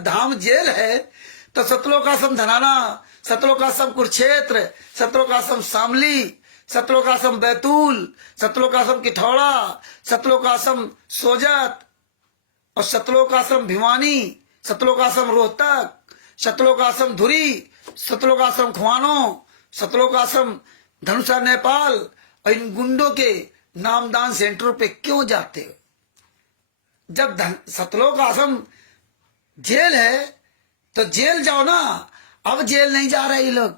धाम जेल है तो सतलोक आश्रम धनाना, सतलोक आश्रम कुरुक्षेत्र, सतलोक आश्रम शामली, सतलोक आश्रम बैतूल, सतलोक आश्रम किठौड़ा, सतलोक आश्रम सोजत, और सतलोक आश्रम भिवानी, सतलोक आश्रम रोहतक, सतलोक आश्रम धुरी, सतलोक आश्रम खुआनो, सतलोक आश्रम धनुषा नेपाल। और इन गुंडों के नामदान सेंटरों पे क्यों जाते हो। जब सतलोक आश्रम जेल है तो जेल जाओ ना। अब जेल नहीं जा रहे ये लोग।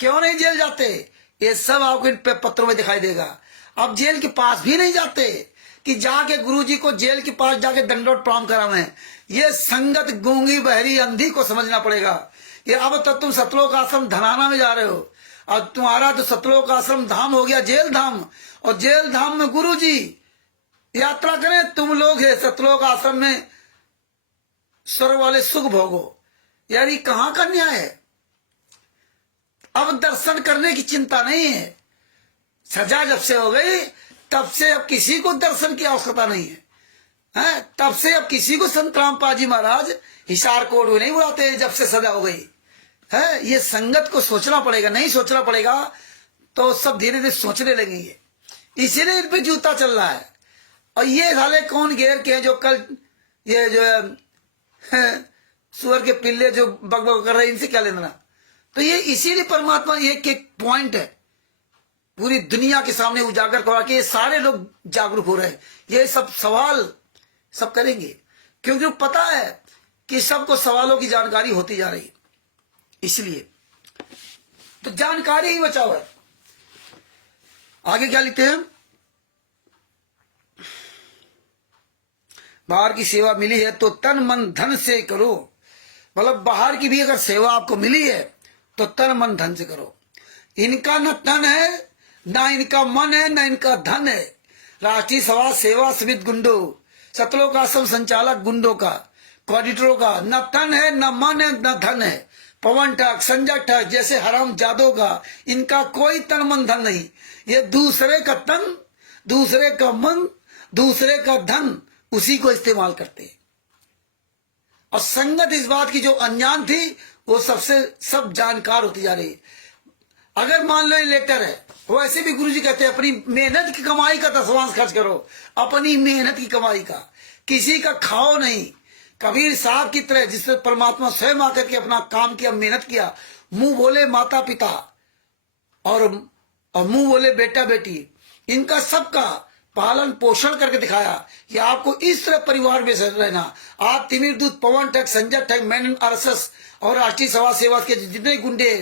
क्यों नहीं जेल जाते, ये सब आपको इन पत्रों में दिखाई देगा। अब जेल के पास भी नहीं जाते कि जाके गुरुजी को जेल के पास जाके दंडोत प्रणाम करावे। ये संगत गूंगी बहरी अंधी को समझना पड़ेगा। ये अब तक तुम सतलोक आश्रम धनाना में जा रहे हो, और तुम्हारा तो सतलोक आश्रम धाम हो गया जेल धाम, और जेल धाम में गुरु जी यात्रा करें, तुम लोग है सतलोक आश्रम में स्वर्ग वाले सुख भोगो। यार ये कहां का न्याय है? अब दर्शन करने की चिंता नहीं है, सजा जब से हो गई तब से अब किसी को दर्शन की आवश्यकता नहीं है, हैं? तब से अब किसी को संत रामपाल जी महाराज हिसार कोट नहीं बुलाते हैं, जब से सजा हो गई है। ये संगत को सोचना पड़ेगा, नहीं सोचना पड़ेगा तो सब धीरे धीरे सोचने लगेंगे। इसीलिए इन पे जूता चल रहा है। और ये साले कौन घेर के हैं जो कल ये जो है सुअर के पिल्ले जो बकबक कर रहे हैं, इनसे क्या लेना? तो ये इसीलिए परमात्मा एक एक पॉइंट है पूरी दुनिया के सामने उजागर करा के सारे लोग जागरूक हो रहे हैं। ये सब सवाल सब करेंगे क्योंकि पता है कि सबको सवालों की जानकारी होती जा रही है, इसलिए तो जानकारी ही बचाओ है। आगे क्या लिखते हैं? बाहर की सेवा मिली है तो तन मन धन से करो। मतलब बाहर की भी अगर सेवा आपको मिली है तो तन मन धन से करो। इनका न तन है, ना इनका मन है, ना इनका धन है। राष्ट्रीय सभा सेवा समिति गुंडो, सतलोक आश्रम संचालक गुंडो का, कोऑर्डिनेटरों का न तन है, न मन है, न धन है। पवन ठग, संजय ठग जैसे हराम जादों का इनका कोई तन मन धन नहीं। ये दूसरे का तन, दूसरे का मन, दूसरे का धन उसी को इस्तेमाल करते हैं। और संगत इस बात की जो अनजान थी वो सबसे सब जानकार होती जा रही है। अगर मान लो ये लेटर है, वैसे भी गुरुजी कहते हैं अपनी मेहनत की कमाई का 10वांश खर्च करो, अपनी मेहनत की कमाई का, किसी का खाओ नहीं। कबीर साहब की तरह जिससे परमात्मा स्वयं आकर के अपना काम किया, मेहनत किया, मुंह बोले माता पिता और मुंह बोले बेटा बेटी, इनका सबका पालन पोषण करके दिखाया कि आपको इस तरह परिवार में रहना। आप तिमिर दूत, पवन ठग, संजय ठग, मेनन आरएसएस और राष्ट्रीय सभा सेवा के जितने गुंडे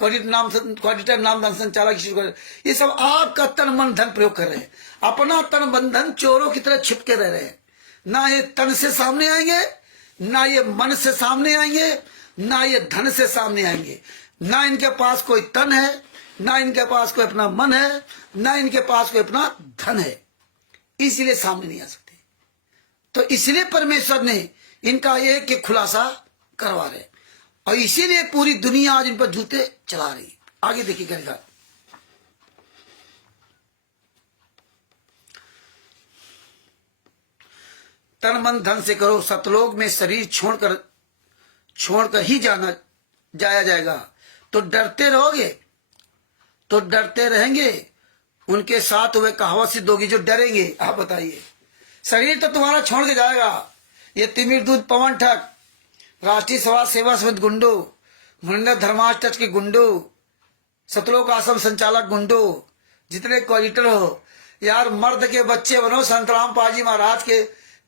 कोऑर्डिनेटर नाम संचालक शुरू कर, ये सब आपका तन मन धन प्रयोग कर रहे हैं। अपना तन मन धन चोरों की तरह छिप के रह रहे हैं। ना ये तन से सामने आएंगे, ना ये मन से सामने आएंगे, ना ये धन से सामने आएंगे। ना इनके पास कोई तन है, ना इनके पास कोई अपना मन है, ना इनके पास कोई अपना धन है, इसलिए सामने नहीं आ सकते। तो इसलिए परमेश्वर ने इनका एक खुलासा करवा रहे और इसीलिए पूरी दुनिया आज इन पर जूते चला रही है। आगे देखिए क्या लिखा। तन मन धन से करो, सतलोक में शरीर छोड़कर ही जाया जाएगा। तो डरते रहोगे तो डरते रहेंगे, उनके साथ हुए कहावत सिद्ध होगी जो डरेंगे। आप बताइए, शरीर तो तुम्हारा छोड़ के जाएगा। ये तिमिर दूत, पवन ठग, राष्ट्रीय सभा सेवा समिति गुंडो, मुनिंदर धर्माष्टक के गुंडो, सतलोक आश्रम संचालक गुंडो, जितने कोऑर्डिनेटर हो, यार मर्द के बच्चे बनो। संत रामपाल जी महाराज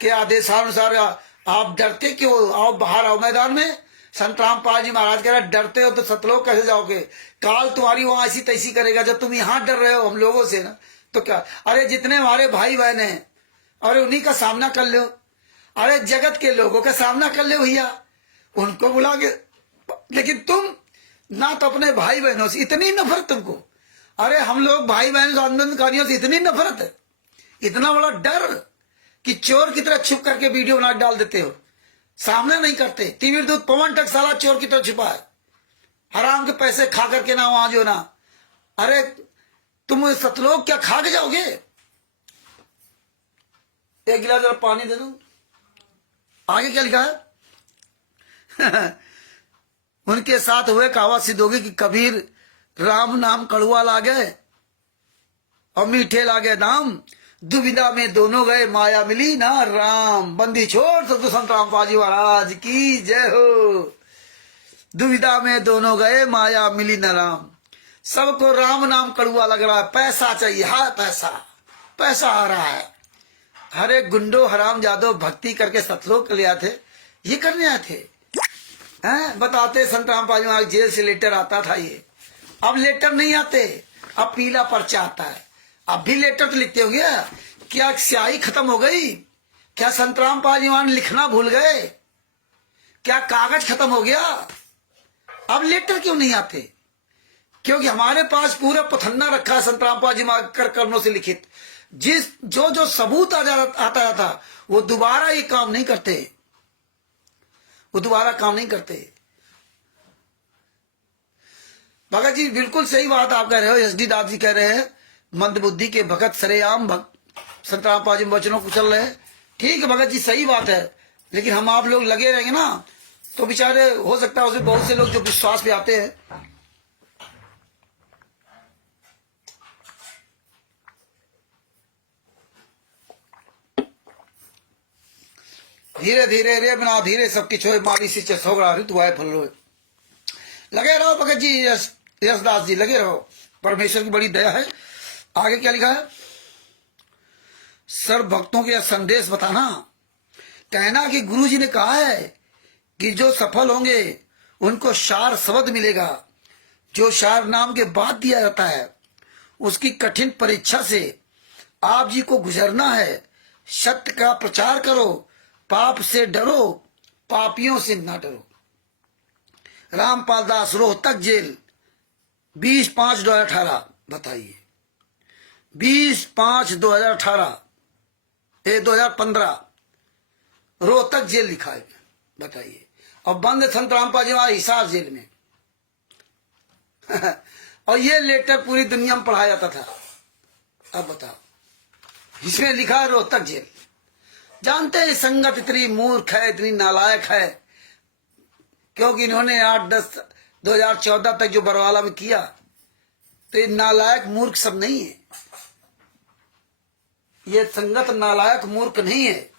के आदेशानुसार आप डरते क्यों? आओ बाहर आओ मैदान में। संत रामपाल जी महाराज कह रहे डरते हो तो सतलोक कैसे जाओगे? काल तुम्हारी वहां ऐसी तैसी करेगा। जब तुम यहाँ डर रहे हो हम लोगों से ना, तो क्या? अरे जितने हमारे भाई बहन हैं, अरे उन्हीं का सामना कर लो। अरे जगत के लोगों का सामना कर लो भैया, उनको बुला के। लेकिन तुम ना तो अपने भाई बहनों से इतनी नफरत तुमको। अरे हम लोग भाई बहन आंदोलनकारियों से इतनी नफरत है, इतना बड़ा डर कि चोर की तरह छुप करके वीडियो बना डाल देते हो, सामने नहीं करते। तिमिर दूत, पवन ठग साला चोर की तरह छुपा है, हराम के पैसे खा करके ना वहां जो ना। अरे तुम सतलोक क्या खा के जाओगे? एक गिलास जरा पानी दे दो। आगे क्या लिखा है? उनके साथ हुए कहावत सिद्ध होगी कि कबीर राम नाम कड़ुआ लागे और मीठे लागे दाम, दुविधा में दोनों गए माया मिली ना राम। बंदी छोड़ सतगुरु संत रामपाल जी महाराज की जय हो। दुविधा में दोनों गए माया मिली न राम। सबको राम नाम कड़ुआ लग रहा है, पैसा चाहिए, हाँ पैसा आ रहा है। हरे गुंडो हराम जादव भक्ति करके सतलोक ले आए थे, ये करने आए थे। हैं बताते संत रामपाल जी महाराज जेल से लेटर आता था ये, अब लेटर नहीं आते, अब पीला पर्चा आता है। अब भी लेटर तो लिखते होंगे, क्या स्याही खत्म हो गई? क्या संत रामपाल जी महाराज लिखना भूल गए? क्या कागज खत्म हो गया? अब लेटर क्यों नहीं आते? क्योंकि हमारे पास पूरा पथन्ना रखा है संत रामपाल जी कर कर्मों से लिखित। जिस जो सबूत आता था वो दोबारा ये काम नहीं करते, वो दोबारा काम नहीं करते। भगत जी बिल्कुल सही बात आप कह रहे हो, एस डी दास जी कह रहे हैं मंदबुद्धि के भगत सरेआम संत रामपाल जी वचनों को चल रहे हैं। ठीक है भगत जी सही बात है, लेकिन हम आप लोग लगे रहेंगे ना तो बेचारे हो सकता है उसमें बहुत से लोग जो विश्वास पे आते हैं। धीरे धीरे रे बना धीरे सबकी छोए माली से चसोगड़ा ऋतु आए फल रोए। लगे रहो भगत जी, यशदास जी लगे रहो, परमेश्वर की बड़ी दया है। आगे क्या लिखा है? सर्व भक्तों के संदेश बताना, कहना कि गुरु जी ने कहा है कि जो सफल होंगे उनको शार शब्द मिलेगा। जो शार नाम के बाद दिया जाता है उसकी कठिन परीक्षा से आप जी को गुजरना है। सत्य का प्रचार करो, पाप से डरो, पापियों से ना डरो। रामपाल दास रोहतक जेल 20/5/2018। बताइए 20/5/2018 2015 रोहतक जेल लिखा है। बताइए, और बंद संत रामपाल जी हिसार जेल में और ये लेटर पूरी दुनिया में पढ़ाया जाता था। अब बताओ, इसमें लिखा है रोहतक जेल। जानते हैं संगत इतनी मूर्ख है, इतनी नालायक है, क्योंकि इन्होंने 8/10/2014 तक जो बरवाला में किया, तो ये नालायक मूर्ख सब नहीं है। ये संगत नालायक मूर्ख नहीं है,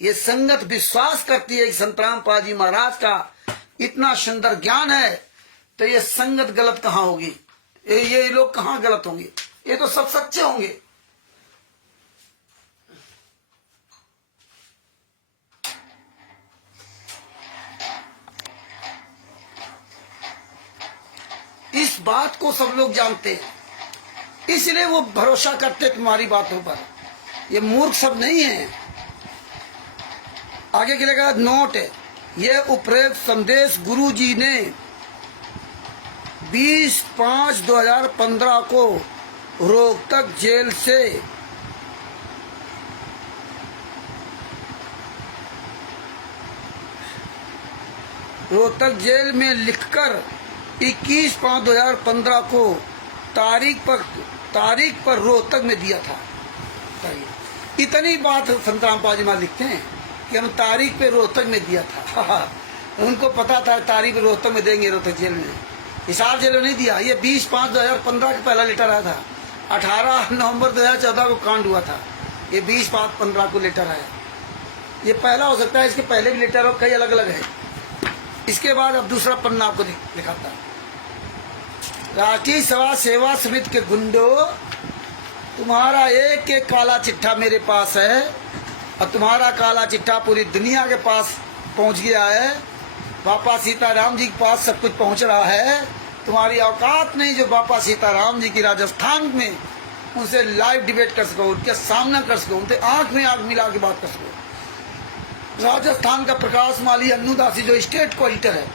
ये संगत विश्वास करती है कि संत रामपाल जी महाराज का इतना सुंदर ज्ञान है, तो ये संगत गलत कहाँ होगी? ये लोग कहाँ गलत होंगे? ये तो सब सच्चे होंगे। इस बात को सब लोग जानते हैं, इसलिए वो भरोसा करते तुम्हारी बातों पर। ये मूर्ख सब नहीं है। आगे के लिए नोट है, ये उपरोक्त संदेश गुरु जी ने 20/5/2015 को रोहतक जेल से में लिखकर 21/5/2015 को तारीख पर रोहतक में दिया था। इतनी बात संत रामपाल जी महाराज लिखते हैं कि हम तारीख पे रोहतक में दिया था। उनको पता था तारीख रोहतक में देंगे, रोहतक जेल में, हिसार जेल में नहीं दिया। ये 20/5/2015 का पहला लेटर आया था। 18 नवंबर 2014 को कांड हुआ था, ये 20/5/15 को लेटर आया। ये पहला हो सकता है, इसके पहले भी लेटर और कई अलग अलग है। इसके बाद अब दूसरा पन्ना आपको दिखाता है। राष्ट्रीय सभा सेवा समिति के गुंडों, तुम्हारा एक एक काला चिट्ठा मेरे पास है, और तुम्हारा काला चिट्ठा पूरी दुनिया के पास पहुंच गया है। बापा सीताराम जी के पास सब कुछ पहुंच रहा है। तुम्हारी औकात नहीं जो बापा सीताराम जी की राजस्थान में उनसे लाइव डिबेट कर सको, उनके सामना कर सको, उनसे आंख में आंख मिला के बात कर सको। राजस्थान का प्रकाश माली अन्नूदासी जो स्टेट को एडिटर है,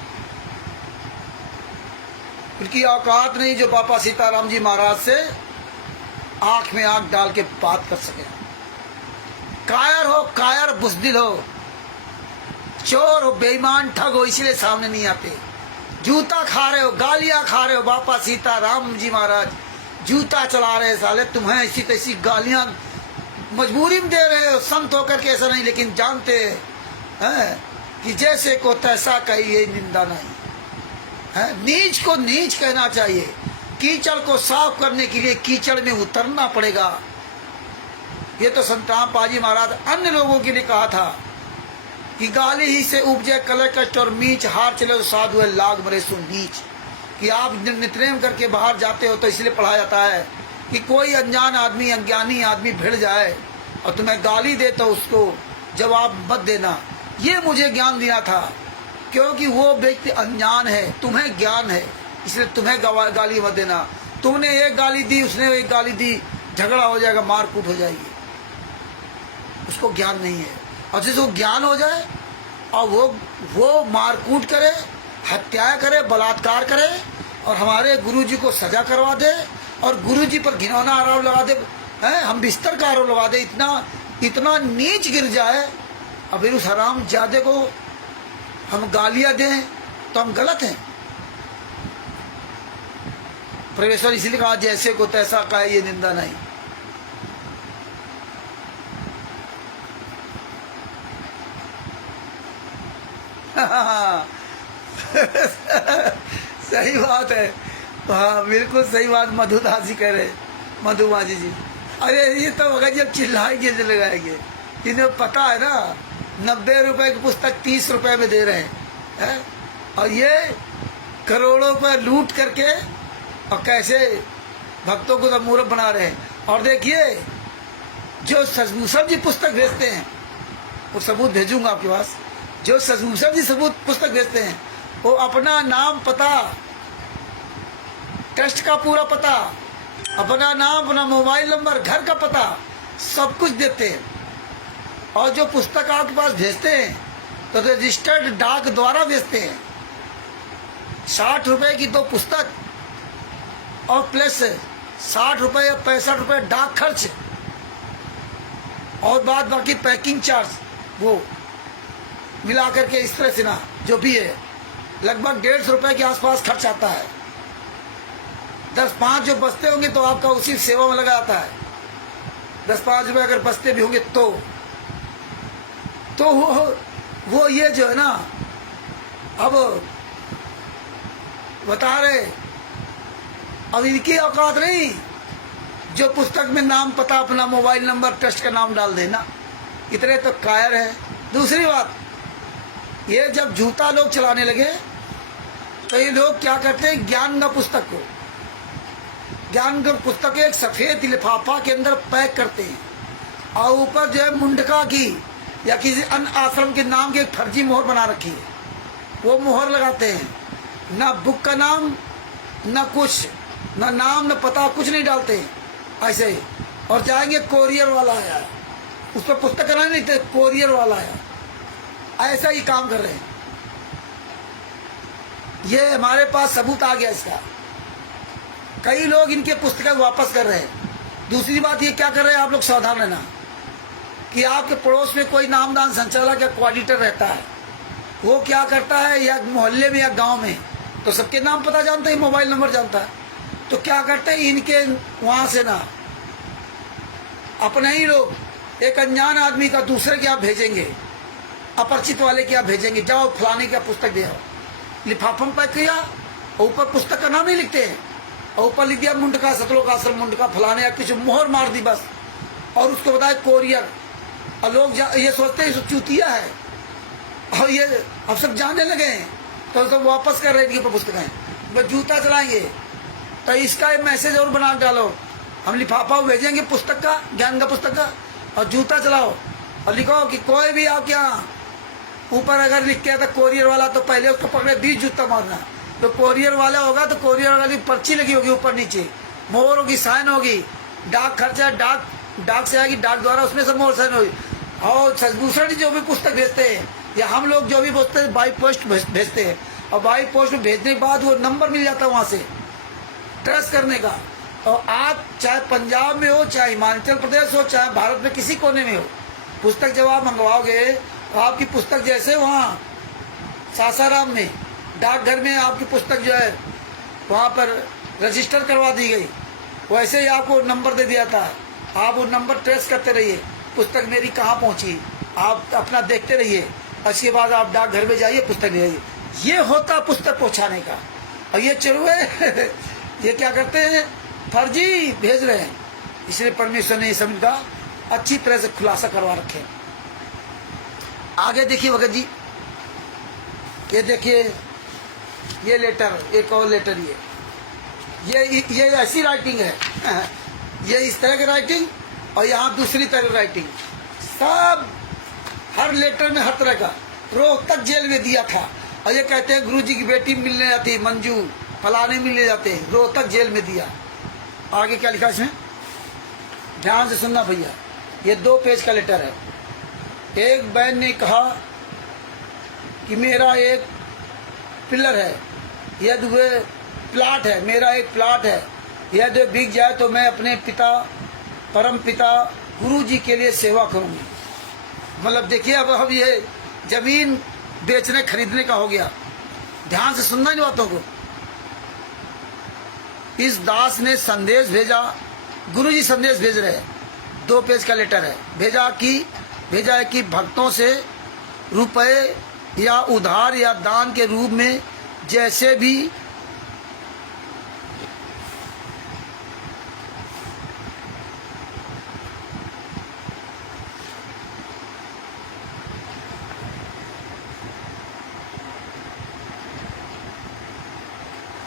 उनकी औकात नहीं जो बापा सीताराम जी महाराज से आंख में आंख डाल के बात कर सके। कायर हो, कायर बुज़दिल हो, चोर हो, बेईमान ठग हो, इसलिए सामने नहीं आते। जूता खा रहे हो, गालियां खा रहे हो, बापा सीताराम जी महाराज जूता चला रहे साले, तुम्हें ऐसी तैसी गालियां मजबूरी में दे रहे हो। संत होकर के ऐसा नहीं, लेकिन जानते हैं कि जैसे को तैसा कहिए, निंदा नहीं है। नीच को नीच कहना चाहिए। कीचड़ को साफ करने के लिए कीचड़ में उतरना पड़ेगा। ये तो संत रामपाल जी महाराज अन्य लोगों के लिए कहा था कि गाली ही से उपजे कलह कष्ट और मीच, हार चले तो साधु है लाग मरे सो नीच। कि आप नित्यनेम करके बाहर जाते हो तो इसलिए पढ़ा जाता है कि कोई अनजान आदमी, अज्ञानी आदमी भिड़ जाए और तुम्हें गाली दे तो उसको जवाब मत देना। ये मुझे ज्ञान दिया था, क्योंकि वो व्यक्ति अनजान है, तुम्हें ज्ञान है, इसलिए तुम्हें गाली मत देना। तुमने एक गाली दी, उसने एक गाली दी, झगड़ा हो जाएगा, मारकूट हो जाएगी। उसको ज्ञान नहीं है। और जिसको ज्ञान हो जाए और वो मारकूट करे, हत्या करे, बलात्कार करे और हमारे गुरुजी को सजा करवा दे और गुरुजी पर घिनौना आरोप लगा दे, हैं, हम बिस्तर का आरोप लगा दे, इतना नीच गिर जाए। अब फिर उस हराम जादे को हम गालियां दें तो हम गलत हैं। परमेश्वर इसलिए कहा जैसे को तैसा कहे, ये निंदा नहीं। सही बात है, हाँ बिल्कुल सही बात मधुदास जी कह रहे, मधुमाजी जी। अरे ये तो अगर जब चिल्लाएंगे जो लगाएंगे, इन्हें पता है ना 90 रुपए की पुस्तक 30 रुपए में दे रहे हैं, और ये करोड़ों पर लूट करके और कैसे भक्तों को तो मूर्ख बना रहे हैं। और देखिए जो सजमूसर जी पुस्तक भेजते हैं, वो सबूत भेजूंगा आपके पास, जो सजमूसर जी सबूत पुस्तक भेजते हैं वो अपना नाम पता, टेस्ट का पूरा पता, अपना नाम, अपना मोबाइल नंबर, घर का पता सब कुछ देते हैं। और जो पुस्तक आपके पास भेजते हैं तो रजिस्टर्ड डाक द्वारा भेजते हैं। 60 रुपए की 2 पुस्तक और प्लस 60 रुपए या 65 रुपए डाक खर्च, और बाद बाकी पैकिंग चार्ज, वो मिला करके इस तरह से ना जो भी है लगभग 150 रुपए के आसपास खर्च आता है। 10-5 जो बचते होंगे तो आपका उसी सेवा में लगा आता है। 10-5 रुपए अगर बचते भी होंगे तो वो ये जो है ना, अब बता रहे, अब इनकी औकात नहीं जो पुस्तक में नाम पता, अपना मोबाइल नंबर, टेस्ट का नाम डाल देना, इतने तो कायर है। दूसरी बात, ये जब जूता लोग चलाने लगे तो ये लोग क्या करते हैं, ज्ञान का पुस्तक को, ज्ञान का पुस्तक एक सफेद लिफाफा के अंदर पैक करते हैं और ऊपर जो है मुंडका की या किसी अन्य आश्रम के नाम की एक फर्जी मोहर बना रखी है, वो मोहर लगाते हैं। ना बुक का नाम, ना कुछ, ना नाम, ना पता, कुछ नहीं डालते हैं ऐसे ही। और जाएंगे कोरियर वाला आया, उस पर पुस्तक ना नहीं थे, कोरियर वाला आया, ऐसा ही काम कर रहे हैं। ये हमारे पास सबूत आ गया इसका। कई लोग इनके पुस्तकें वापस कर रहे हैं। दूसरी बात ये क्या कर रहे हैं, आप लोग सावधान रहना कि आपके पड़ोस में कोई नामदान संचालक या कोऑर्डिनेटर रहता है, वो क्या करता है, या मोहल्ले में या गांव में, तो सबके नाम पता जानता है, मोबाइल नंबर जानता है, तो क्या करते हैं इनके वहां से ना अपने ही लोग एक अनजान आदमी का दूसरे के आप भेजेंगे, अपरिचित वाले के आप भेजेंगे, जाओ फलाने का पुस्तक दे आओ, लिफाफा में पैक किया, ऊपर पुस्तक का नाम ही लिखते हैं और ऊपर लिख दिया मुंडका, सतलोक आश्रम मुंडका फलाने, या कुछ मोहर मार दी बस, और उसको बताया कोरियर। और लोग ये सोचते हैं चूतिया है, और ये अब सब जानने लगे हैं तो सब वापस कर रहे हैं इनकी पुस्तकें, बस जूता चलाएंगे। तो इसका एक मैसेज और बना डालो, हम लिफाफा भेजेंगे पुस्तक का, ज्ञान का पुस्तक का, और जूता चलाओ और लिखो कि कोई भी आपके यहाँ ऊपर अगर लिख के आता कोरियर वाला, तो पहले उसको पकड़े 20 जूता मारना। तो कोरियर वाला होगा तो कोरियर वाला की पर्ची लगी होगी ऊपर नीचे, मोहर होगी, साइन होगी, डाक खर्चा, डाक से आएगी, डाक द्वारा उसमें से मोहर साइन होगी। और दूसरे जो भी पुस्तक भेजते हैं या हम लोग जो भी भेजते हैं बाई पोस्ट भेजते हैं, और बाई पोस्ट में भेजने के बाद वो नंबर मिल जाता है वहाँ से ट्रेस करने का। और आप चाहे पंजाब में हो, चाहे हिमाचल प्रदेश हो, चाहे भारत में किसी कोने में हो, पुस्तक जब आप मंगवाओगे तो आपकी पुस्तक जैसे वहाँ सासाराम में डाकघर में आपकी पुस्तक जो है वहाँ पर रजिस्टर करवा दी गई, वैसे ही आपको नंबर दे दिया था। आप वो नंबर ट्रेस करते रहिए, पुस्तक मेरी कहाँ पहुँची, आप अपना देखते रहिए, उसके बाद आप डाकघर में जाइए, पुस्तक ले आइए। ये होता पुस्तक पहुँचाने का। और ये चलुए ये क्या करते हैं, फर्जी भेज रहे हैं। इसलिए परमेश्वर ने ये सब का अच्छी तरह से खुलासा करवा रखे। आगे देखिए भगत जी, ये देखिए ये लेटर, एक और लेटर, ये ऐसी राइटिंग है, ये इस तरह की राइटिंग, और यहाँ दूसरी तरह राइटिंग, सब हर लेटर में हर तरह का। रोहतक जेल में दिया था, और ये कहते हैं गुरुजी की बेटी मिलने जाती है, मंजू फलाने मिलने जाते हैं, रोहतक जेल में दिया। आगे क्या लिखा इसमें, ध्यान से सुनना भैया, ये 2 पेज का लेटर है। एक बहन ने कहा कि मेरा एक पिलर है, यदि वे प्लाट है, मेरा एक प्लाट है, यह जो बिक जाए तो मैं अपने पिता, परम पिता गुरु जी के लिए सेवा करूंगी। मतलब देखिए, अब ये जमीन बेचने खरीदने का हो गया। ध्यान से सुनना इन बातों को। इस दास ने संदेश भेजा, गुरु जी संदेश भेज रहे हैं, 2 पेज का लेटर है। भेजा है कि भक्तों से रुपए या उधार या दान के रूप में जैसे भी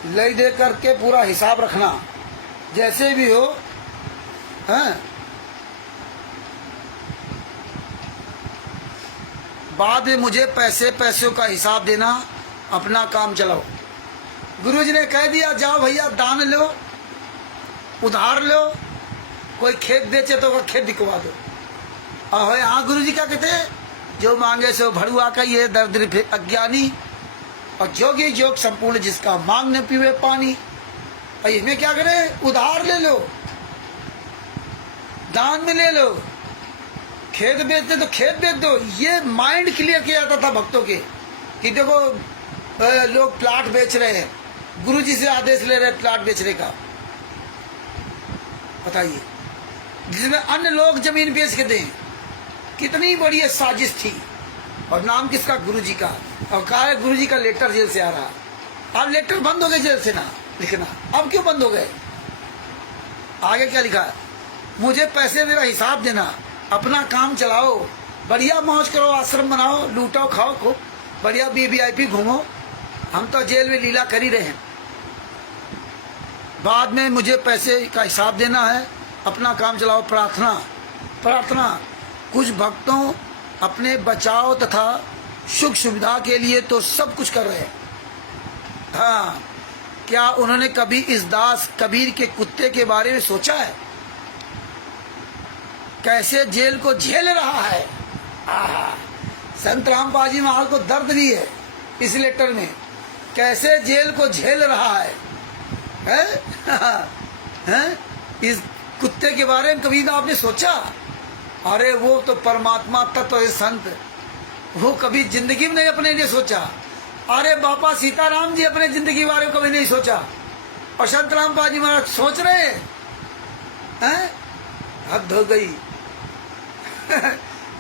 ले दे करके पूरा हिसाब रखना, जैसे भी हो। हैं, बाद में मुझे पैसों का हिसाब देना, अपना काम चलाओ। गुरुजी ने कह दिया, जाओ भैया दान लो, उधार लो, कोई खेत बेचे तो वो खेत दिखवा दो। और हाँ, गुरुजी क्या कहते हैं, जो मांगे सो भड़ुआ का ये दरिद्र अज्ञानी, और जोगी जोग संपूर्ण जिसका मांग न पीवे पानी। और इसमें क्या करें, उधार ले लो, दान में ले लो, खेत बेचते तो खेत बेच दो। ये माइंड क्लियर किया जाता था भक्तों के कि देखो लोग प्लाट बेच रहे हैं, गुरुजी से आदेश ले रहे हैं प्लाट बेचने का। बताइए, जिसमें अन्य लोग जमीन बेच के दें, कितनी बड़ी साजिश थी। और नाम किसका, गुरुजी का। और कहा है गुरुजी का लेटर जेल से आ रहा। अब लेटर बंद हो गए जेल से ना लिखना। अब क्यों बंद हो गए? आगे क्या लिखा है, मुझे पैसे मेरा हिसाब देना, अपना काम चलाओ, बढ़िया मौज करो, आश्रम बनाओ, लूटो खाओ खूब, बढ़िया VIP घूमो। हम तो जेल में लीला कर ही रहे हैं। बाद में मुझे पैसे का हिसाब देना है, अपना काम चलाओ। प्रार्थना कुछ भक्तों अपने बचाव तथा सुख सुविधा के लिए तो सब कुछ कर रहे हैं। हाँ, क्या उन्होंने कभी इस दास कबीर के कुत्ते के बारे में सोचा है, कैसे जेल को झेल रहा है? संत रामपाल जी महाराज को दर्द भी है इस लेटर में, कैसे जेल को झेल रहा है, हैं? इस कुत्ते के बारे में कभी आपने सोचा? अरे वो तो परमात्मा तत्व है संत, वो कभी जिंदगी में नहीं अपने लिए सोचा। अरे बापा सीताराम जी अपने जिंदगी के बारे में कभी नहीं सोचा, और संत रामपाल जी महाराज सोच रहे हैं? हद हो गई।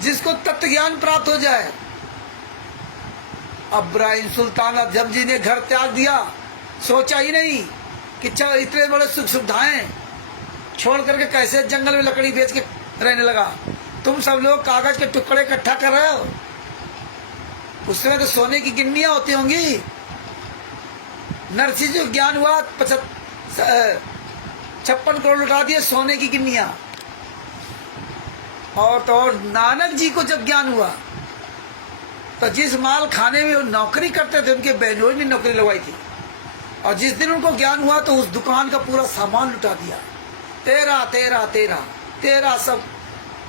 जिसको तत्व ज्ञान प्राप्त हो जाए। इब्राहिम सुल्तान अजम जी ने घर त्याग दिया, सोचा ही नहीं कि चल इतने बड़े सुख सुविधाएं छोड़ करके कैसे जंगल में लकड़ी बेच के रहने लगा। तुम सब लोग कागज के टुकड़े इकट्ठा कर रहे हो, उसमें तो सोने की गिन्नियां होती होंगी। नरसिंह जो ज्ञान हुआ 56 करोड़ लुटा दिए सोने की गिन्नियां। और तो और नानक जी को जब ज्ञान हुआ तो जिस माल खाने में वो नौकरी करते थे, उनके बहनों ने नौकरी लगवाई थी, और जिस दिन उनको ज्ञान हुआ तो उस दुकान का पूरा सामान लुटा दिया। तेरा तेरा तेरा तेरा सब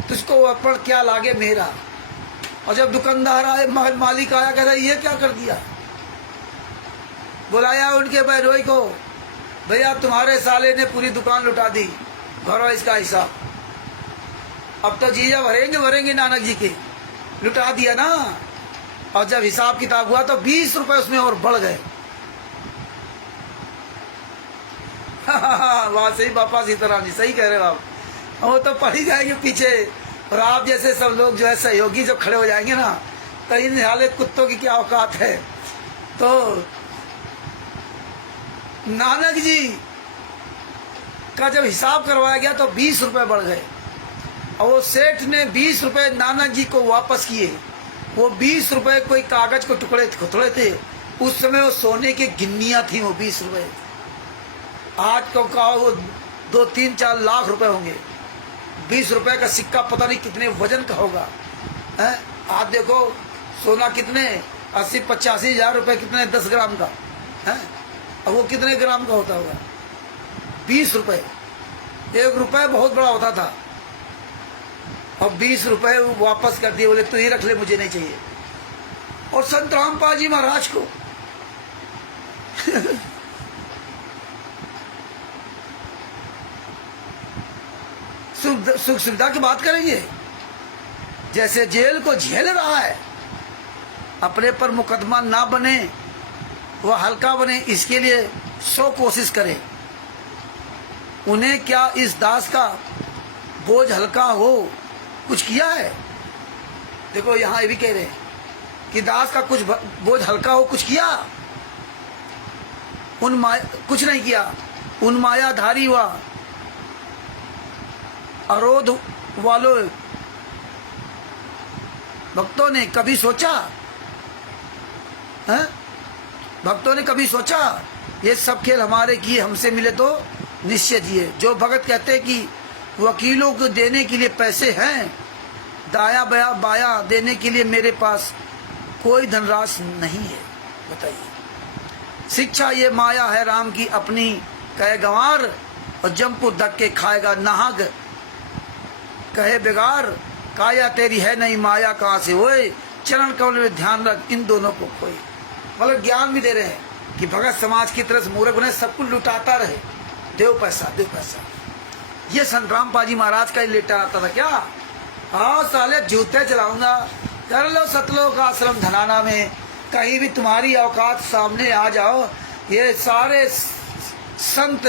तुझको अपन क्या लागे मेरा। और जब दुकानदार आए, मालिक आया, कह रहा ये क्या कर दिया। बुलाया उनके बहनोई को, भैया तुम्हारे साले ने पूरी दुकान लुटा दी, भरो इसका हिसाब। अब तो जीजा भरेंगे नानक जी के, लुटा दिया ना। और जब हिसाब किताब हुआ तो 20 रुपए उसमें और बढ़ गए। वाह, सही बापा सीताराम जी, सही कह रहे हो आप। वो तो पड़ ही जाएंगे पीछे, और आप जैसे सब लोग जो है सहयोगी जो खड़े हो जाएंगे ना, तो इन हाले कुत्तों की क्या औकात है। तो नानक जी का जब हिसाब करवाया गया तो 20 रुपए बढ़ गए, और वो सेठ ने 20 रुपए नानक जी को वापस किए। वो 20 रुपए कोई कागज को टुकड़े थे, उस समय वो सोने की गिन्नियां थी वो 20 रुपए। आज को कहा वो 2-3-4 लाख रुपए होंगे। 20 रुपए का सिक्का पता नहीं कितने वजन का होगा। आज देखो सोना कितने 80-85 हजार रुपए, कितने 10 ग्राम का है, और वो कितने ग्राम का होता होगा? 20 रुपए। 1 रुपए बहुत बड़ा होता था, और 20 रुपए वापस कर दिए, बोले तू ही रख ले, मुझे नहीं चाहिए। और संत रामपाल जी महाराज को सुख सुविधा की बात करेंगे। जैसे जेल को झेल रहा है, अपने पर मुकदमा ना बने, वह हल्का बने, इसके लिए 100 कोशिश करें। उन्हें क्या इस दास का बोझ हल्का हो कुछ किया है? देखो यहाँ ये भी कह रहे हैं कि दास का कुछ बोझ हल्का हो कुछ किया? कुछ नहीं किया। उन मायाधारी व अरोध वालों भक्तों ने कभी सोचा है? भक्तों ने कभी सोचा ये सब खेल हमारे किए, हमसे मिले तो निश्चय दिए। जो भगत कहते हैं कि वकीलों को देने के लिए पैसे हैं, दाया बाया देने के लिए मेरे पास कोई धनराशि नहीं है। बताइए, शिक्षा ये माया है राम की अपनी, कहे गंवार और जमपुर धक्के खाएगा नाहक, कहे बेगार काया तेरी है नहीं माया कहाँ से होए, चरण कमल में ध्यान रख इन दोनों को खोए। मतलब ज्ञान भी दे रहे हैं कि भगत समाज की तरह से मूर्ख बने, सब कुछ लुटाता रहे, देव पैसा देव पैसा। ये संत रामपाल जी महाराज का ही लेटर आता था क्या? हाँ साले जूते चलाऊंगा, कर लो सतलोक आश्रम धनाना में, कहीं भी तुम्हारी औकात सामने आ जाओ, ये सारे संत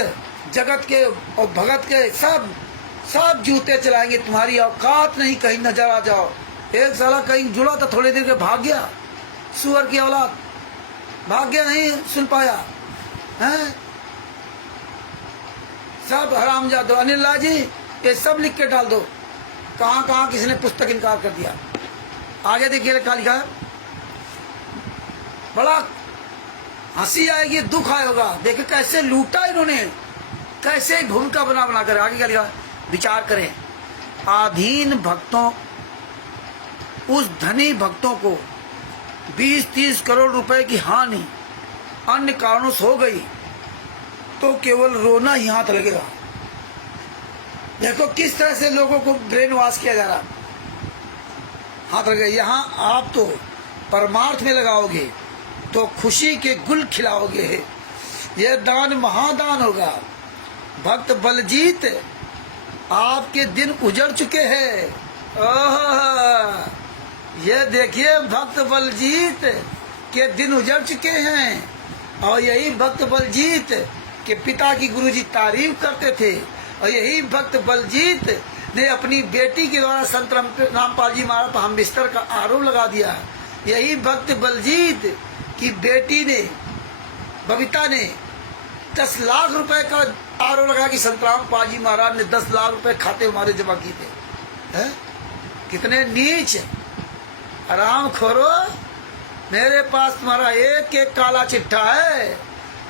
जगत के और भगत के सब जूते चलाएंगे, तुम्हारी औकात नहीं, कहीं नजर आ जाओ। एक साला कहीं जुड़ा था, थोड़ी देर के भाग गया, सुअर की औलाद, भाग गया, नहीं सुन पाया है। सब हरामजादो। अनिल लाल जी ये सब लिख के डाल दो, कहाँ कहाँ किसी ने पुस्तक इनकार कर दिया। आगे देखिए क्या लिखा है, बड़ा हंसी आएगी, दुख आएगा। देखिए कैसे लूटा इन्होंने, कैसे भूमिका बना कर। आगे क्या लिखा, विचार करें। आधीन भक्तों, उस धनी भक्तों को 20-30 करोड़ रुपए की हानि अन्य कारणों से हो गई तो केवल रोना ही हाथ लगेगा। देखो किस तरह से लोगों को ब्रेन वॉश किया जा रहा, हाथ लगेगा। यहाँ आप तो परमार्थ में लगाओगे तो खुशी के गुल खिलाओगे, ये दान महादान होगा। भक्त बलजीत आपके दिन उजड़ चुके हैं। ये देखिए भक्त बलजीत के दिन उजड़ चुके हैं, और यही भक्त बलजीत के पिता की गुरुजी तारीफ करते थे, और यही भक्त बलजीत ने अपनी बेटी के द्वारा संत रामपाल जी महाराज पर हम बिस्तर का आरोप लगा दिया। यही भक्त बलजीत की बेटी ने, बबीता ने 10 लाख रुपए का आरोप लगा कि संत रामपाल जी महाराज ने 10 लाख रुपए खाते हमारे जमा किए थे। है? कितने नीच आराम खोरो। मेरे पास तुम्हारा एक एक काला चिट्ठा है,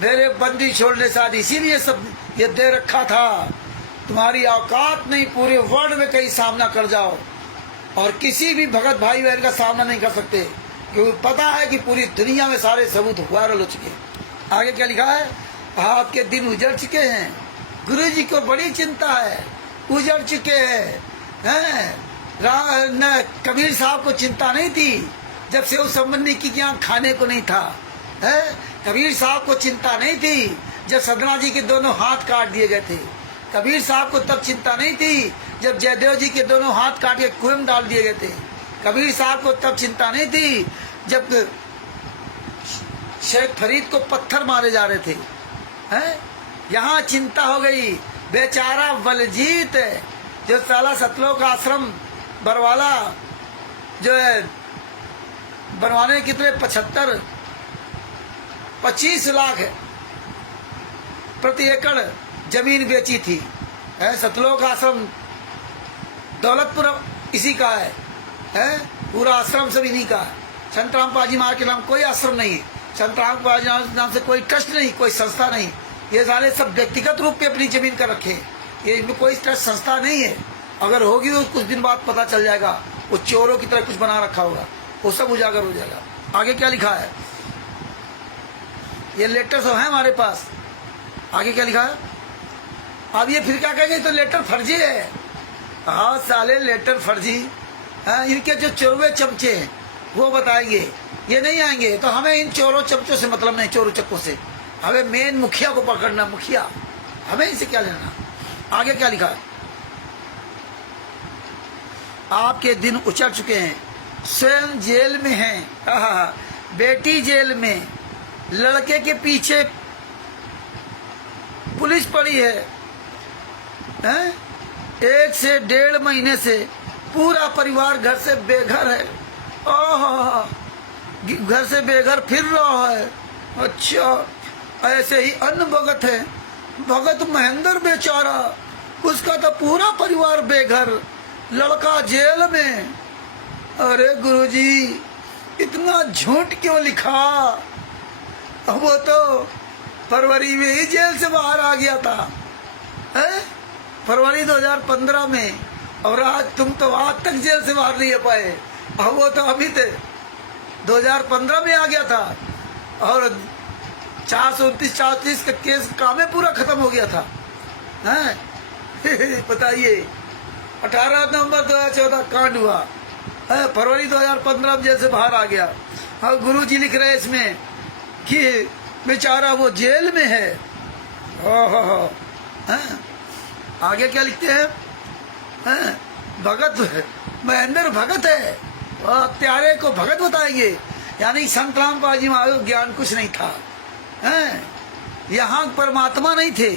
मेरे बंदी छोड़ने साथ इसीलिए सब ये दे रखा था। तुम्हारी औकात नहीं, पूरे वर्ल्ड में कहीं सामना कर जाओ, और किसी भी भगत भाई बहन का सामना नहीं कर सकते, क्योंकि पता है कि पूरी दुनिया में सारे सबूत वायरल हो चुके। आगे क्या लिखा है, आपके दिन उजड़ चुके हैं। गुरु जी को बड़ी चिंता है, उजड़ चुके हैं। कबीर साहब को चिंता नहीं थी जब सेव संबंधी की यहाँ खाने को नहीं था, है? कबीर साहब को चिंता नहीं थी जब सदना जी के दोनों हाथ काट दिए गए थे। कबीर साहब को तब चिंता नहीं थी जब जयदेव जी के दोनों हाथ काट के कुएं में डाल दिए गए थे। कबीर साहब को तब चिंता नहीं थी जब शेख फरीद को पत्थर मारे जा रहे थे, हैं? यहाँ चिंता हो गई। बेचारा बलजीत जो साला सतलोक आश्रम बरवाला जो है बनवाने कितने 25 लाख प्रति एकड़ जमीन बेची थी। सतलोक आश्रम दौलतपुर इसी का है? पूरा आश्रम सब इन्हीं का है। संत रामपाल जी महाराज के नाम कोई आश्रम नहीं है, संत रामपाल जी नाम से कोई ट्रस्ट नहीं, कोई संस्था नहीं। ये सारे सब व्यक्तिगत रूप में अपनी जमीन का रखे, ये इनमें कोई ट्रस्ट संस्था नहीं है। अगर होगी तो कुछ दिन बाद पता चल जाएगा, वो चोरों की तरह कुछ बना रखा होगा, वो सब उजागर हो जाएगा। आगे क्या लिखा है, ये लेटर सब है हमारे पास। आगे क्या लिखा है, अब ये फिर क्या कहेंगे, तो लेटर फर्जी है। हाँ साले लेटर फर्जी। इनके जो चोरवे चमचे हैं वो बताएंगे, ये नहीं आएंगे। तो हमें इन चोरों चमचों से मतलब नहीं, चोरों चक्कों से। हमें मेन मुखिया को पकड़ना, मुखिया, हमें इनसे क्या लेना। आगे क्या लिखा है, आपके दिन उचड़ चुके हैं, स्वयं जेल में हैं, बेटी जेल में, लड़के के पीछे पुलिस पड़ी है, हैं? 1 से 1.5 महीने से पूरा परिवार घर से बेघर है। घर से बेघर फिर रहा है। अच्छा, ऐसे ही अन्य भगत है, भगत महेंद्र बेचारा, उसका तो पूरा परिवार बेघर, लड़का जेल में। अरे गुरुजी, इतना झूठ क्यों लिखा? वो तो फरवरी में ही जेल से बाहर आ गया था, है? फरवरी 2015 में, और आज तुम तो आज तक जेल से बाहर नहीं आ पाए। अब वो तो अभी थे 2015 में आ गया था, और 429-430 का केस काम में पूरा खत्म हो गया था, हैं? बताइए, 18 नवंबर 2014 कांड हुआ, फरवरी 2015 में जेल से बाहर आ गया। और गुरु जी लिख रहे हैं इसमें कि बेचारा वो जेल में है। आगे क्या लिखते हैं? भगत महेंद्र भगत है, प्यारे को भगत बताएंगे। यानी संत रामपाल जी महाराज ज्ञान कुछ नहीं था, यहाँ परमात्मा नहीं थे,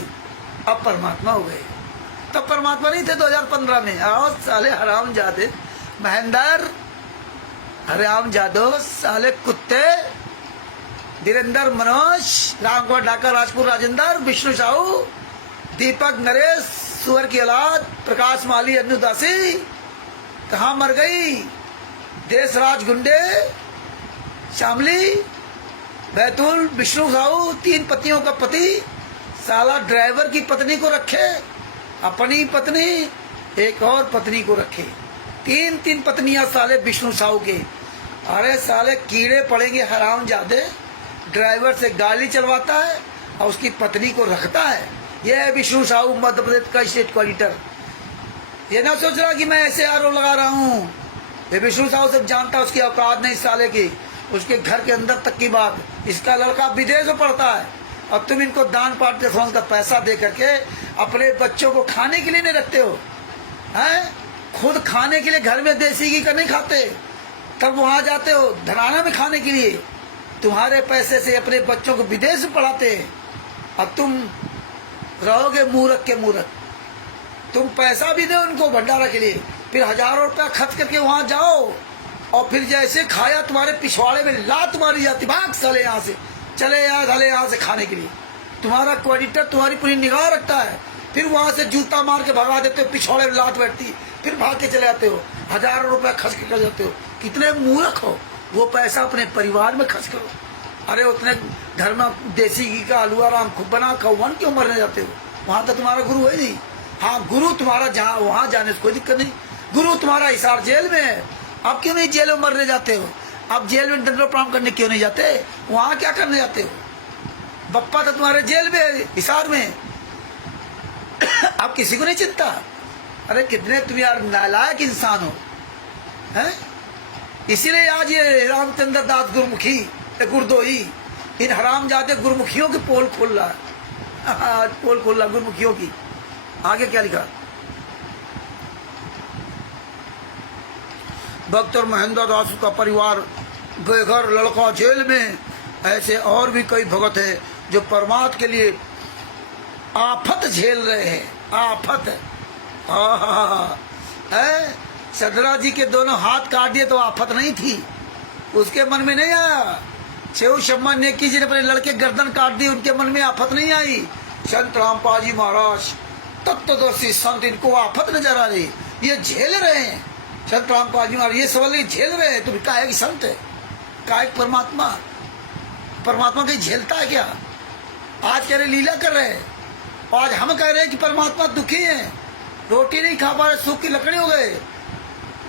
अब परमात्मा हो गए। तब परमात्मा नहीं थे 2015 में। आओ साले हराम जादे महेंद्र, हराम जादो साले कुत्ते, धीरेन्द्र मनोज, रामगौर ढाका, राजपुर राजेंद्र, विष्णु साहू, दीपक नरेश, सुअर की औलाद, प्रकाश माली, अन्नू दासी, कहाँ मर गई? देशराज गुंडे, शामली, बैतूल, विष्णु साहू, 3 पत्नियों का पति, साला ड्राइवर की पत्नी को रखे, अपनी पत्नी, एक और पत्नी को रखे, 3 पत्नियां साले विष्णु साहू के। अरे साले कीड़े पड़ेंगे हराम जादे, ड्राइवर से गाड़ी चलवाता है और उसकी पत्नी को रखता है। यह है विष्णु साहू, मध्य प्रदेश का स्टेट कोऑर्डिनेटर। ये ना सोच रहा कि मैं ऐसे आरोप लगा रहा हूँ, ये विष्णु साहू सब जानता है उसकी औकात नहीं साले की, उसके घर के अंदर तक की बात। इसका लड़का विदेश में पढ़ता है और तुम इनको दान पाठ के का पैसा दे करके अपने बच्चों को खाने के लिए नहीं रखते हो, हैं? खुद खाने के लिए घर में देसी घी का नहीं खाते, तब वहां जाते हो धराना में खाने के लिए। तुम्हारे पैसे से अपने बच्चों को विदेश में पढ़ाते हैं, अब तुम रहोगे मूर्ख के मूर्ख। तुम पैसा भी दो उनको भंडारा के लिए, फिर हजारों रुपया खर्च करके वहां जाओ और फिर जैसे खाया तुम्हारे पिछवाड़े में लात मारी जाती, भाग साले यहाँ से, चले यहाँ से खाने के लिए। तुम्हारा कोऑर्डिनेटर तुम्हारी पूरी निगाह रखता है, फिर वहां से जूता मार के भगा देते हो, पिछवाड़े में लात बैठती, फिर भाग के चले जाते हो, हजारों रुपया खर्च कर जाते हो। कितने मूर्ख हो, वो पैसा अपने परिवार में खर्च करो। अरे उतने घर में देसी घी का हलवा राम खूब बना खाओ, वन क्यों मरने जाते हो? वहां तो तुम्हारा गुरु है नहीं। हाँ, गुरु तुम्हारा जहाँ वहां जाने से कोई दिक्कत नहीं। गुरु तुम्हारा हिसार जेल में है, आप क्यों नहीं जेल में मरने जाते हो? आप जेल में दंडो प्रणाम करने क्यों नहीं जाते? वहां क्या करने जाते हो? बप्पा तो तुम्हारे जेल में, हिसार में। आप किसी को नहीं चिंता। अरे कितने तुम यार नालायक इंसान हो, हैं? इसीलिए आज ये रामचंद्र दास गुरुमुखी गुरदोही इन हरामजादे गुरुमुखियों की पोल खोल रहा है। आज पोल खोल रहा गुरुमुखियों की। आगे क्या लिखा? भक्त और महेंद्र दास का परिवार बेघर, लड़का जेल में। ऐसे और भी कई भगत है जो परमात्मा के लिए आफत झेल रहे हैं। आफत है। सदरा जी के दोनों हाथ काट दिए तो आफत नहीं थी, उसके मन में नहीं आया। शेव शम्मा नेकी जी ने अपने लड़के गर्दन काट दी, उनके मन में आफत नहीं आई। संत रामपाल जी महाराज तत्वदर्शी संत, इनको आफत नजर आ रही, ये झेल रहे हैं। संत रामपाल जी महाराज ये सवाल झेल रहे हैं, तो क्या है कि संत है, क्या है परमात्मा? परमात्मा कहीं झेलता है क्या? आज कह रहे लीला कर रहे हैं, आज हम कह रहे हैं कि परमात्मा दुखी है, रोटी नहीं खा पा रहे, सूख की लकड़ी हो गए,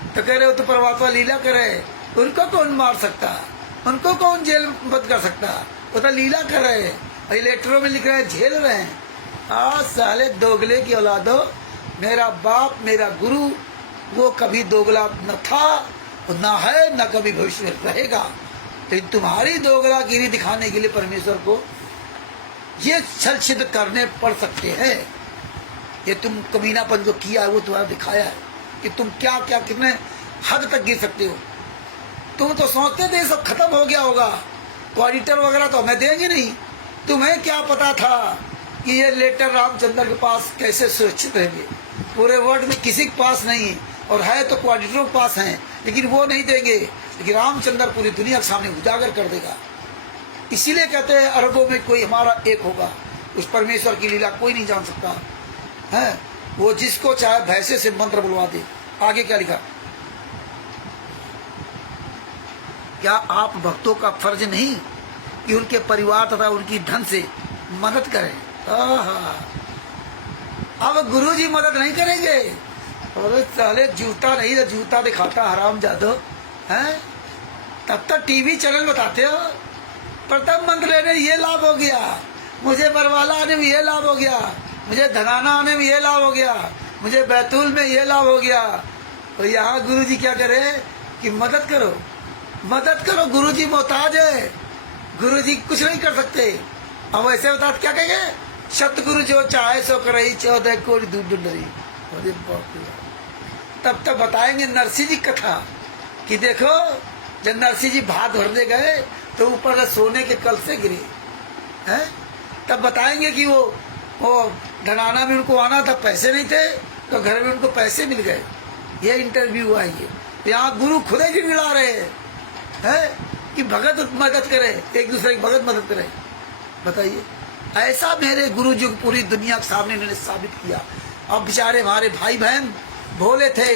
तो कह रहे हो तो परमात्मा लीला कर रहे। उनको कौन मार सकता, उनको कौन जेल बंद कर सकता? वो तो लीला कर रहे हैं। लेटरों में लिख रहे हैं झेल रहे हैं। आज साले दोगले की औलादो, मेरा बाप मेरा गुरु वो कभी दोगला न था, न है, न कभी भविष्य में रहेगा। तो तुम्हारी दोगलागिरी दिखाने के लिए परमेश्वर को ये छल छिद्र करने पड़ सकते हैं। ये तुम कमीनापन जो किया है वो तुम्हारा दिखाया है। कि तुम क्या क्या कितने हद तक गिर सकते हो। तुम तो सोचते थे सब खत्म हो गया होगा, तो ऑडिटर वगैरह तो हमें देंगे नहीं। तुम्हें क्या पता था कि ये लेटर रामचंद्र के पास कैसे सुरक्षित रहेंगे? पूरे वर्ल्ड में किसी के पास नहीं, और है तो ऑडिटरों के पास हैं, लेकिन वो नहीं देंगे। लेकिन रामचंद्र पूरी दुनिया के सामने उजागर कर देगा। इसीलिए कहते हैं अरबों में कोई हमारा एक होगा। उस परमेश्वर की लीला कोई नहीं जान सकता है। वो जिसको चाहे भैंसे से मंत्र बुलवा दे। आगे क्या लिखा? क्या आप भक्तों का फर्ज नहीं कि उनके परिवार तथा उनकी धन से मदद करें? अब गुरुजी मदद नहीं करेंगे? अरे साले जूता नहीं तो जूता दिखाता हराम जादो है। तब तक टीवी चैनल बताते हो प्रथम मंत्र लेने ये लाभ हो गया, मुझे बरवाला आने में ये लाभ हो गया, मुझे धनाना आने में ये लाभ हो गया, मुझे बैतूल में ये लाभ हो गया। तो यहाँ गुरुजी क्या करे कि मदद करो, मदद करो। गुरुजी मोहताज है, गुरुजी कुछ नहीं कर सकते। अब ऐसे बता क्या कहेंगे? सतगुरु जो चाहे सो करई 14 कोड़ी दूर डुंडरी। अरे बाप रे। तब तक बताएंगे नरसिंह जी कथा कि देखो जब नरसिंह जी भात भरने गए तो ऊपर सोने के कल से गिरे हैं। तब बताएंगे कि वो धनाना में उनको आना था, पैसे नहीं थे तो घर में उनको पैसे मिल गए। ये इंटरव्यू हुआ है। यहाँ गुरु खुद ही गिड़गिड़ा रहे हैं कि भगत मदद करे, एक दूसरे की भगत मदद करे। बताइए, ऐसा मेरे गुरु जी पूरी दुनिया के सामने इन्होंने साबित किया। अब बेचारे हमारे भाई बहन भोले थे,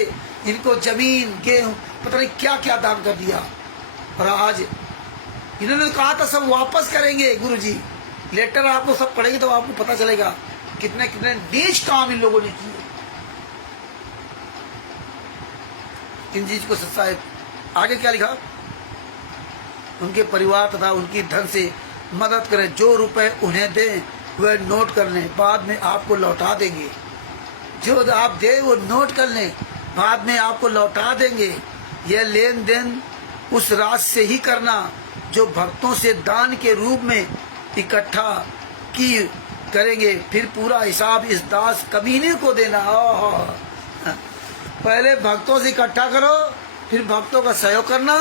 इनको जमीन गेहूं पता नहीं क्या क्या दान कर दिया, और आज इन्होंने कहा था सब वापस करेंगे। गुरुजी लेटर आप लोग सब पढ़ेंगे तो आपको पता चलेगा कितने कितने नीच काम इन लोगों ने किए। इन चीज को सच्चाई। आगे क्या लिखा? उनके परिवार तथा उनकी धन से मदद करें, जो रुपए उन्हें दें वह नोट कर लें, बाद में आपको लौटा देंगे। जो आप दे वो नोट कर लें, बाद में आपको लौटा देंगे। यह लेन देन उस राशि से ही करना जो भक्तों से दान के रूप में इकट्ठा की करेंगे, फिर पूरा हिसाब इस दास कमीने को देना। पहले भक्तों से इकट्ठा करो, फिर भक्तों का सहयोग करना,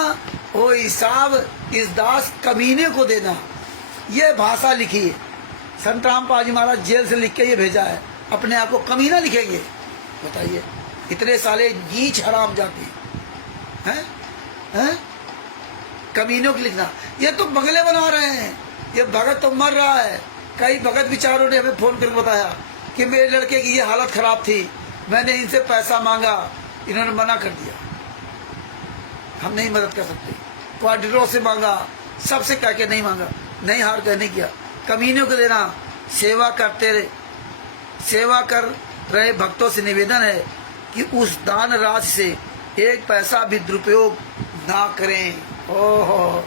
वो हिसाब इस दास कमीने को देना। ये भाषा लिखी है संत रामपाल जी महाराज, जेल से लिख के ये भेजा है। अपने आप को कमीना लिखेंगे? बताइए, इतने साले नीच हराम जाते हैं कमीनों को लिखना। ये तो बगले बना रहे हैं, ये भगत तो मर रहा है। कई भगत विचारों ने हमें फोन करके बताया कि मेरे लड़के की ये हालत खराब थी, मैंने इनसे पैसा मांगा, इन्होंने मना कर दिया, हम नहीं मदद कर सकते। क्वार्टरों से मांगा, सबसे कह के नहीं मांगा, नहीं हार कर नहीं किया। कमीनों को देना। सेवा कर रहे भक्तों से निवेदन है कि उस दान राशि से एक पैसा भी दुरुपयोग ना करें। ओहो,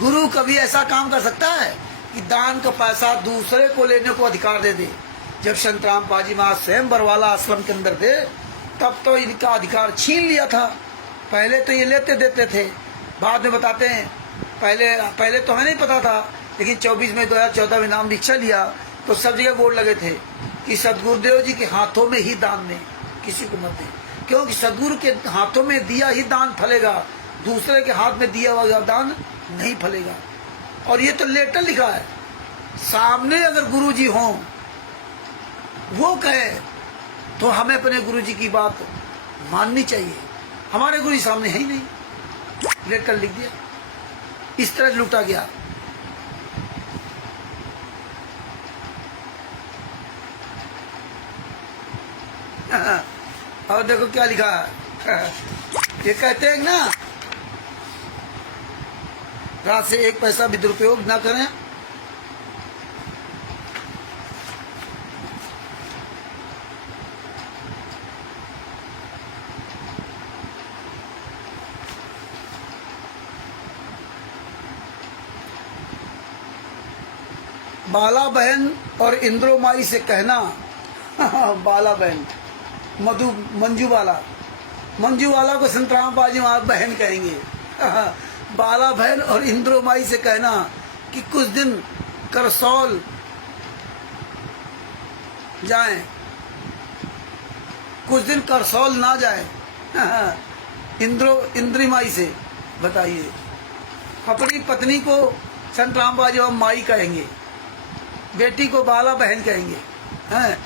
गुरु कभी ऐसा काम कर सकता है कि दान का पैसा दूसरे को लेने को अधिकार दे दे? जब संत रामपाल जी महाराज स्वयं बरवाला आश्रम के अंदर थे तब तो इनका अधिकार छीन लिया था। पहले तो ये लेते देते थे, बाद में बताते हैं पहले तो हमें नहीं पता था, लेकिन 2014 में नाम दीक्षा लिया तो सब जगह बोर्ड लगे थे कि सदगुरुदेव जी के हाथों में ही दान दें, किसी को मत दें, क्योंकि सदगुरु के हाथों में दिया ही दान फलेगा, दूसरे के हाथ में दिया हुआ दान नहीं फलेगा। और ये तो लेटर लिखा है, सामने अगर गुरु जी हों वो कहे तो हमें अपने गुरु जी की बात माननी चाहिए। हमारे गुरु जी सामने है ही नहीं, लेटर लिख दिया, इस तरह लूटा गया। और देखो क्या लिखा है। ये कहते हैं ना, रात से एक पैसा भी दुरुपयोग ना करें। बाला बहन और इंद्रोमाई से कहना बाला बहन मंजू वाला को संत रामपाल जी महाराज बहन कहेंगे। बाला बहन और इंद्रोमाई से कहना कि कुछ दिन करसौल जाएं, कुछ दिन करसौल ना जाए इंद्री माई से। बताइए, अपनी पत्नी को संत राम बाबा जी माई कहेंगे, बेटी को बाला बहन कहेंगे, हैं?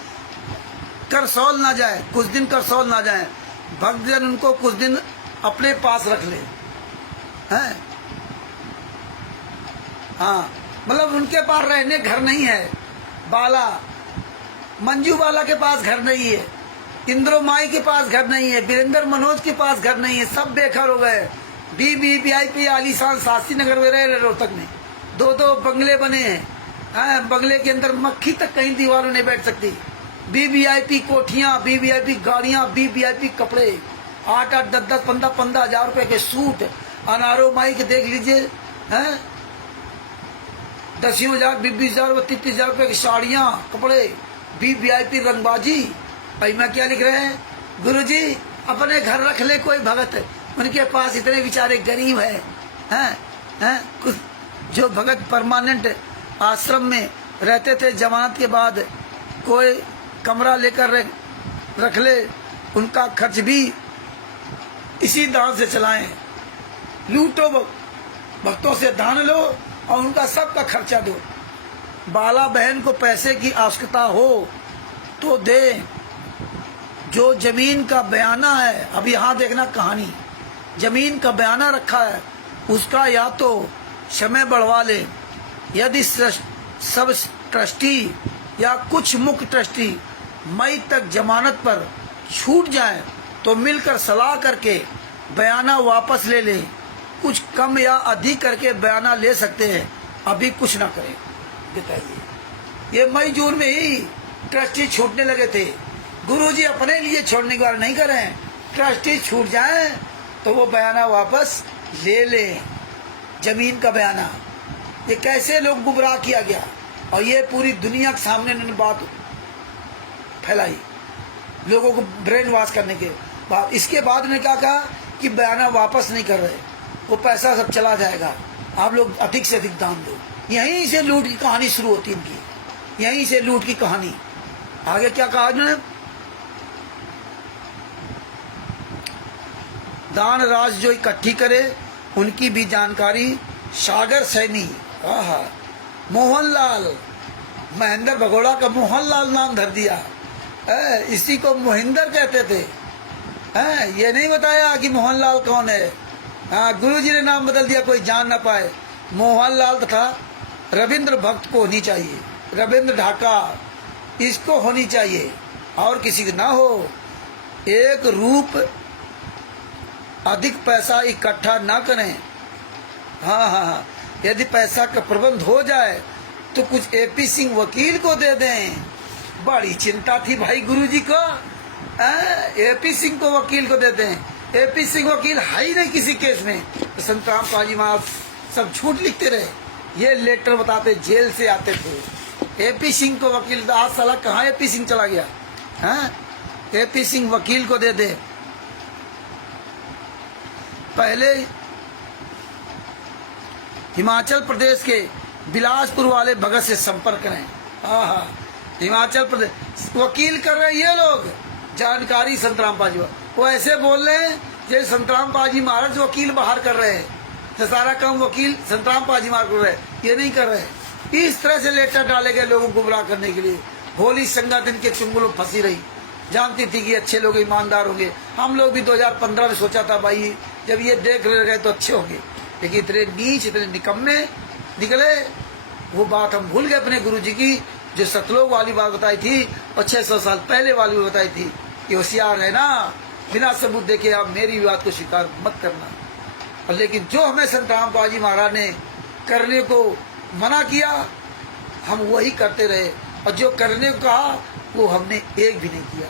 करसौल ना जाए, कुछ दिन करसौल ना जाए, भक्तजन उनको कुछ दिन अपने पास रख ले, हैं? हाँ, मतलब उनके पास रहने घर नहीं है। बाला, मंजू बाला के पास घर नहीं है, इंद्रो माई के पास घर नहीं है, वीरेंद्र मनोज के पास घर नहीं है, सब बेघर हो गए। VIP आलीशान शास्त्री नगर में रह रहे, रोहतक में 2-2 बंगले बने हैं। बंगले के अंदर मक्खी तक कहीं दीवारों नहीं बैठ सकती। VIP कोठियां, VIP गाड़ियां, VIP कपड़े, 8-8, 10-10, 15-15 हजार रुपए के सूट। अनारो माई के देख लीजिए, हैं? 10 हजार, 20 हजार, 30 हजार रुपए की साड़ियां, कपड़े, VIP रंगबाजी। भाई मैं क्या लिख रहे हैं? गुरुजी अपने घर रख ले कोई भगत, उनके पास इतने बेचारे गरीब हैं? कुछ जो भगत परमानेंट आश्रम में रहते थे, जमानत के बाद कोई कमरा लेकर रख ले, उनका खर्च भी इसी दान से चलाएं। लूटो, भक्तों से दान लो और उनका सबका खर्चा दो। बाला बहन को पैसे की आवश्यकता हो तो दे। जो जमीन का बयाना है, अब यहाँ देखना कहानी, जमीन का बयाना रखा है उसका या तो समय बढ़वा ले, यदि सब ट्रस्टी या कुछ मुख्य ट्रस्टी मई तक जमानत पर छूट जाए तो मिलकर सलाह करके बयाना वापस ले ले। कुछ कम या अधिक करके बयाना ले सकते हैं, अभी कुछ ना करें। बताइए, ये मई जून में ही ट्रस्टी छूटने लगे थे। गुरुजी अपने लिए छोड़ने की बात नहीं करें, ट्रस्टी छूट जाए तो वो बयाना वापस ले लें, जमीन का बयाना। ये कैसे लोग गुमराह किया गया, और ये पूरी दुनिया के सामने इन्होंने बात फैलाई, लोगों को ब्रेन वॉश करने के बाद। इसके बाद उन्होंने क्या कहा कि बयाना वापस नहीं कर रहे, वो पैसा सब चला जाएगा, आप लोग अधिक से अधिक दान दो। यहीं से लूट की कहानी शुरू होती इनकी, यहीं से लूट की कहानी। आगे क्या कहा उन्होंने? दान राज जो इकट्ठी करे उनकी भी जानकारी सागर सैनी, मोहनलाल, महेंद्र भगोड़ा का मोहनलाल नाम धर दिया, इसी को मोहिंदर कहते थे। ये नहीं बताया कि मोहनलाल कौन है। गुरुजी ने नाम बदल दिया, कोई जान ना पाए। मोहनलाल तथा रविंद्र भक्त को होनी चाहिए, रविंद्र ढाका इसको होनी चाहिए, और किसी की ना हो। एक रूप अधिक पैसा इकट्ठा ना करें। हाँ, यदि पैसा का प्रबंध हो जाए तो कुछ AP सिंह वकील को दे दें। बड़ी चिंता थी भाई गुरुजी को, AP सिंह को वकील को दे दें। AP सिंह वकील है ही नहीं किसी केस में। तो संत राम पाजी महाराज सब झूठ लिखते रहे, ये लेटर बताते जेल से आते थे। AP सिंह को वकील, आज साला कहाँ AP सिंह चला गया? AP सिंह वकील को दे दे। पहले हिमाचल प्रदेश के बिलासपुर वाले भगत से संपर्क करें। हिमाचल प्रदेश वकील कर रहे हैं ये लोग, जानकारी संतराम पाजी वो ऐसे बोल रहे हैं जैसे संतराम पाजी महाराज वकील बाहर कर रहे हैं, तो सारा काम वकील संतराम पाजी महाराज कर रहे हैं, ये नहीं कर रहे। इस तरह से लेटर डाले गए लोगों को गुमराह करने के लिए। होली संगठन के चुंगलों फंसी रही, जानती थी कि अच्छे लोग ईमानदार होंगे। हम लोग भी 2015 में सोचा था भाई जब ये देख रहे गए तो अच्छे होंगे, लेकिन इतने नीच, इतने निकम्मे निकले। वो बात हम भूल गए अपने गुरुजी की, जो सतलोक वाली बात बताई थी और 600 साल पहले वाली बताई थी कि होशियार है ना, बिना सबूत देखे आप मेरी बात को स्वीकार मत करना। और लेकिन जो हमें संत राम पाजी महाराज ने करने को मना किया, हम वही करते रहे, और जो करने को कहा वो हमने एक भी नहीं किया।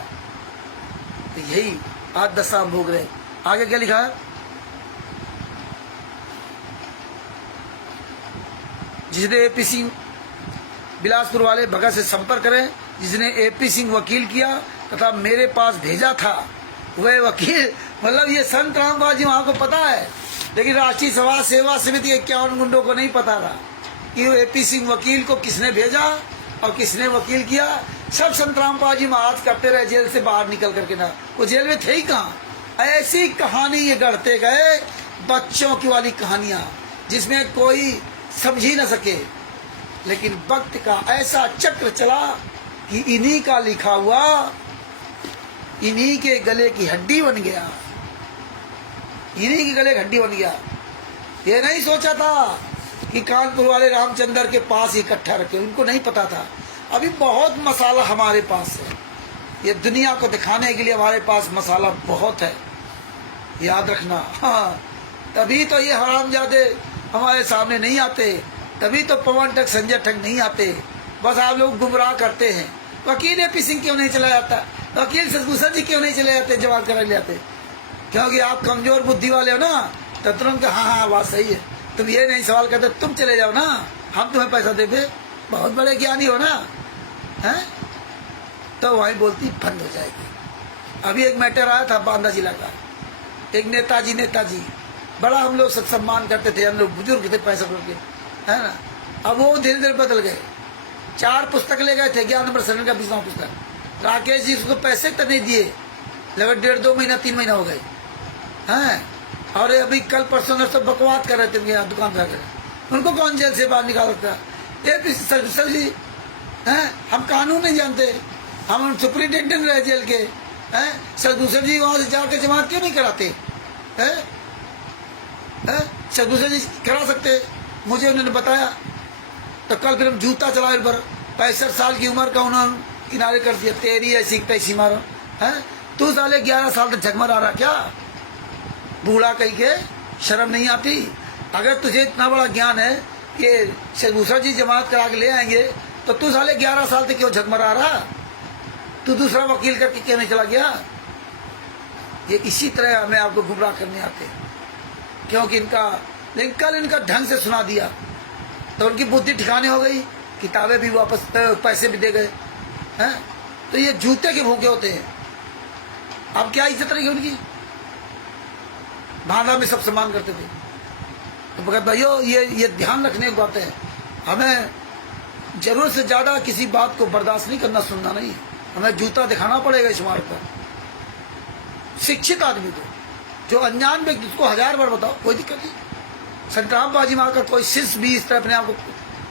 तो यही आज दशा भोग रहे। आगे क्या लिखा है? जिसने AP सिंह बिलासपुर वाले भगत से संपर्क करें, जिसने AP सिंह वकील किया तथा मेरे पास भेजा था, वह वकील, मतलब ये संत रामपाल जी वहां को पता है, लेकिन राष्ट्रीय समाज सेवा समिति 51 गुंडों को नहीं पता था कि वो AP सिंह वकील को किसने भेजा और किसने वकील किया। सब संत रामपाल जी महाराज करते रहे जेल से बाहर निकल करके ना, वो जेल में थे ही कहाँ। ऐसी कहानी ये गढ़ते गए, बच्चों की वाली कहानियां जिसमें कोई समझ ही न सके। लेकिन वक्त का ऐसा चक्र चला कि इन्हीं का लिखा हुआ इन्हीं के गले की हड्डी बन गया, इन्हीं के गले की हड्डी बन गया। ये नहीं सोचा था कि कानपुर वाले रामचंद्र के पास इकट्ठा रखे, उनको नहीं पता था अभी बहुत मसाला हमारे पास है। ये दुनिया को दिखाने के लिए हमारे पास मसाला बहुत है, याद रखना। हाँ, तभी तो ये हरामजादे हमारे सामने नहीं आते, तभी तो पवन ठग संजय ठग नहीं आते। बस आप लोग गुमराह करते हैं। वकील एपी सिंह क्यों नहीं चला जाता, वकील सतभूषण जी क्यों नहीं चले जाते, जवाब करा ले आते? क्योंकि आप कमजोर बुद्धि वाले हो ना, तो तुरंत हाँ बात सही है। तुम ये नहीं सवाल करते, तुम चले जाओ ना, हम तुम्हें पैसा देंगे, बहुत बड़े ज्ञानी हो ना, हैं? तो वहीं बोलती बंद हो जाएगी। अभी एक मैटर आया था बांदा जिला का, एक नेताजी बड़ा हम लोग सम्मान करते थे, हम लोग बुजुर्ग थे पैसा करके, है ना। अब वो धीरे धीरे बदल गए। 4 पुस्तक ले गए थे, 11 नंबर सरण का 20वां पुस्तक। राकेश जी उसको पैसे तो नहीं दिए, लगभग 1.5-2 महीना 3 महीना हो गए हैं। और अभी कल परसों सब बकवास कर रहे थे यहाँ दुकान पर, उनको कौन जेल से बाहर निकाल सकता? सर जी हैं, हम कानून नहीं जानते, हम सुप्रिंटेंडेंट रहे जेल के हैं। सर जी वहाँ से जाकर जमात क्यों नहीं कराते हैं? सर जी करा सकते, मुझे उन्होंने बताया। तो कल फिर हम जूता चला इस पर, 65 साल की उम्र का उन्होंने किनारे कर दिया, तेरी ऐसी तैसी मारो है। तू साले 11 साल तक झकमर आ रहा क्या? बूढ़ा कहीं के शर्म नहीं आती? अगर तुझे इतना बड़ा ज्ञान है कि सतभूषण जी जमात करा के ले आएंगे, तो तू साले 11 साल तक क्यों झकमर आ रहा? तू दूसरा वकील करके क्यों नहीं चला गया? ये इसी तरह हमें आपको गुमराह करने आते, क्योंकि लेकिन कल इनका ढंग से सुना दिया तो उनकी बुद्धि ठिकाने हो गई, किताबें भी वापस, पैसे भी दे गए हैं। तो ये जूते के भूखे होते हैं। अब क्या इज्जत रही उनकी? भांडा में सब सम्मान करते थे। तो भगत भाइयों, ये ध्यान रखने की बात है। हमें जरूरत से ज्यादा किसी बात को बर्दाश्त नहीं करना, सुनना नहीं। हमें जूता दिखाना पड़ेगा इस मार्ग पर। शिक्षित आदमी को, जो अनजान व्यक्ति, उसको 1000 बार बताओ, कोई दिक्कत नहीं। संत रामपाल जी महाराज का कोई शिष्य भी इस तरह अपने आप को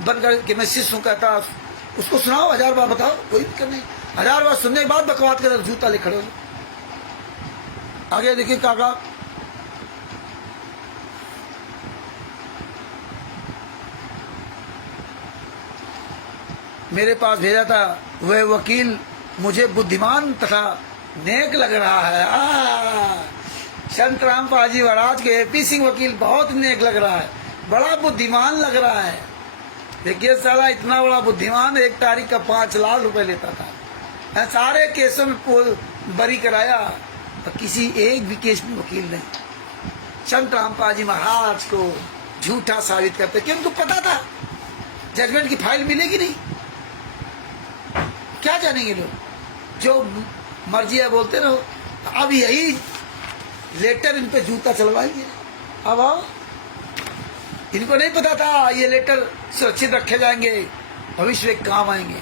बनकर कि मैं शिष्य हूँ कहता, उसको सुनाओ, 1000 बार बताओ, कोई दिक्कत नहीं। 1000 बार सुनने के बाद बकवास कर जूता ले खड़े हो। आगे देखिए काका, मेरे पास भेजा था वह वकील मुझे बुद्धिमान तथा नेक लग रहा है। संत रामपाल जी महाराज के एपी सिंह वकील बहुत नेक लग रहा है, बड़ा बुद्धिमान लग रहा है। देखिए साला इतना बड़ा बुद्धिमान, 1 तारीख का 5 लाख रुपए लेता था, सारे केसों में बरी कराया, तो किसी एक भी केस में वकील नहीं। संत रामपाल जी महाराज को झूठा साबित करते, क्योंकि उनको पता था जजमेंट की फाइल मिलेगी नहीं। क्या जानेंगे लोग, जो मर्जी है बोलते रहो। अब यही लेटर इन पे जूता चलवाएंगे। अब आओ, इनको नहीं पता था ये लेटर सुरक्षित रखे जाएंगे, भविष्य में काम आएंगे।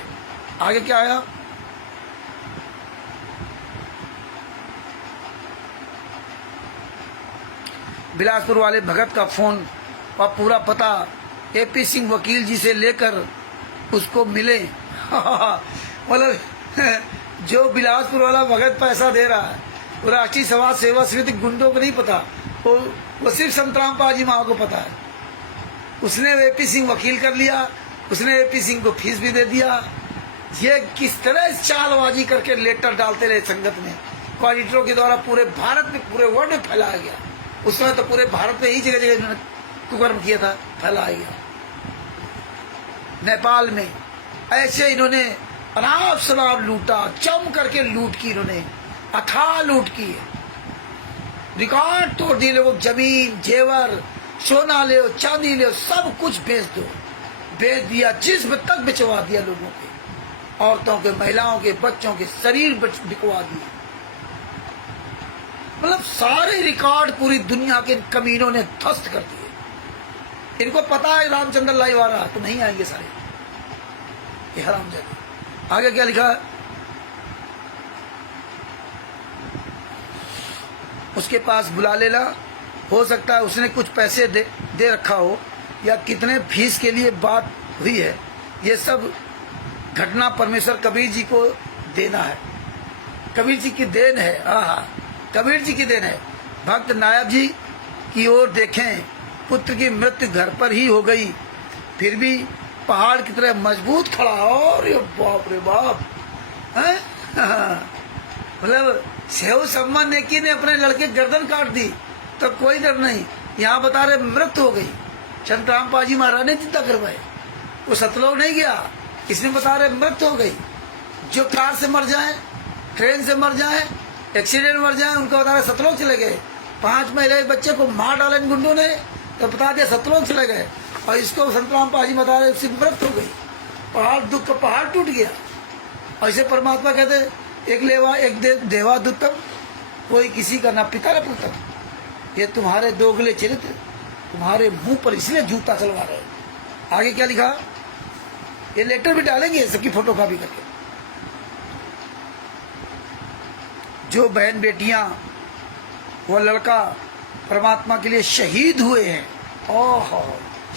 आगे क्या आया? बिलासपुर वाले भगत का फोन और पूरा पता एपी सिंह वकील जी से लेकर उसको मिले। मतलब जो बिलासपुर वाला भगत पैसा दे रहा है, वो राष्ट्रीय समाज सेवा समिति गुंडों को नहीं पता, वो सिर्फ संत रामपाल जी महाराज को पता है। उसने एपी सिंह वकील कर लिया, उसने एपी सिंह को फीस भी दे दिया। ये किस तरह चालबाजी करके लेटर डालते रहे संगत में, कोऑर्डिनेटरों के द्वारा पूरे भारत में, पूरे वर्ल्ड में फैलाया गया। उस समय तो पूरे भारत में ही जगह जगह इन्होंने कुकर्म किया था, फैलाया गया। नेपाल में ऐसे इन्होंने अनाप शनाप लूटा, जम करके लूट की, इन्होंने अथाह लूट की, रिकॉर्ड तोड़ दिए। लोगों जमीन जेवर सोना ले, चांदी ले, सब कुछ बेच दो, बेच दिया, जिस्म तक बिचवा दिया लोगों के, औरतों के, महिलाओं के, बच्चों के शरीर बिकवा दिए। मतलब सारे रिकॉर्ड पूरी दुनिया के कमीनों ने ध्वस्त कर दिए। इनको पता है रामचंद्र लाइव आ रहा, तो नहीं आएंगे सारे ये हरामजादे। आगे क्या लिखा है, उसके पास बुला लेना, हो सकता है उसने कुछ पैसे दे रखा हो या कितने फीस के लिए बात हुई है। ये सब घटना परमेश्वर कबीर जी को देना है, कबीर जी की देन है। कबीर जी की देन है। भक्त नायब जी की ओर देखें, पुत्र की मृत्यु घर पर ही हो गई, फिर भी पहाड़ की तरह मजबूत खड़ा। और ये बाप रे बाप, मतलब सेव सम्मान नेकी ने अपने लड़के गर्दन काट दी तो कोई डर नहीं। यहाँ बता रहे मृत्यु हो गई, संत रामपाल जी महाराज ने चिंता करवाए, वो सतलोक नहीं गया। इसमें बता रहे मृत्यु हो गई। जो कार से मर जाए, ट्रेन से मर जाए, एक्सीडेंट मर जाए, उनको बता रहे सतलोक चले गए। 5 महीने बच्चे को मार डाला इन गुंडों ने तो बता दिया सतलोक चले गए। और इसको संत रामपाल जी बता रहे उसकी मृत्यु हो गई, पहाड़ दुख का पहाड़ टूट गया। ऐसे परमात्मा कहते एक लेवा एक देवा दुत्तम, कोई किसी का ना पिता न पुत्र। ये तुम्हारे दोगले चरित्र तुम्हारे मुंह पर इसलिए जूता चलवा रहे। आगे क्या लिखा, ये लेटर भी डालेंगे सबकी फोटो कॉपी करके। जो बहन बेटियां वो लड़का परमात्मा के लिए शहीद हुए हैं, ओहो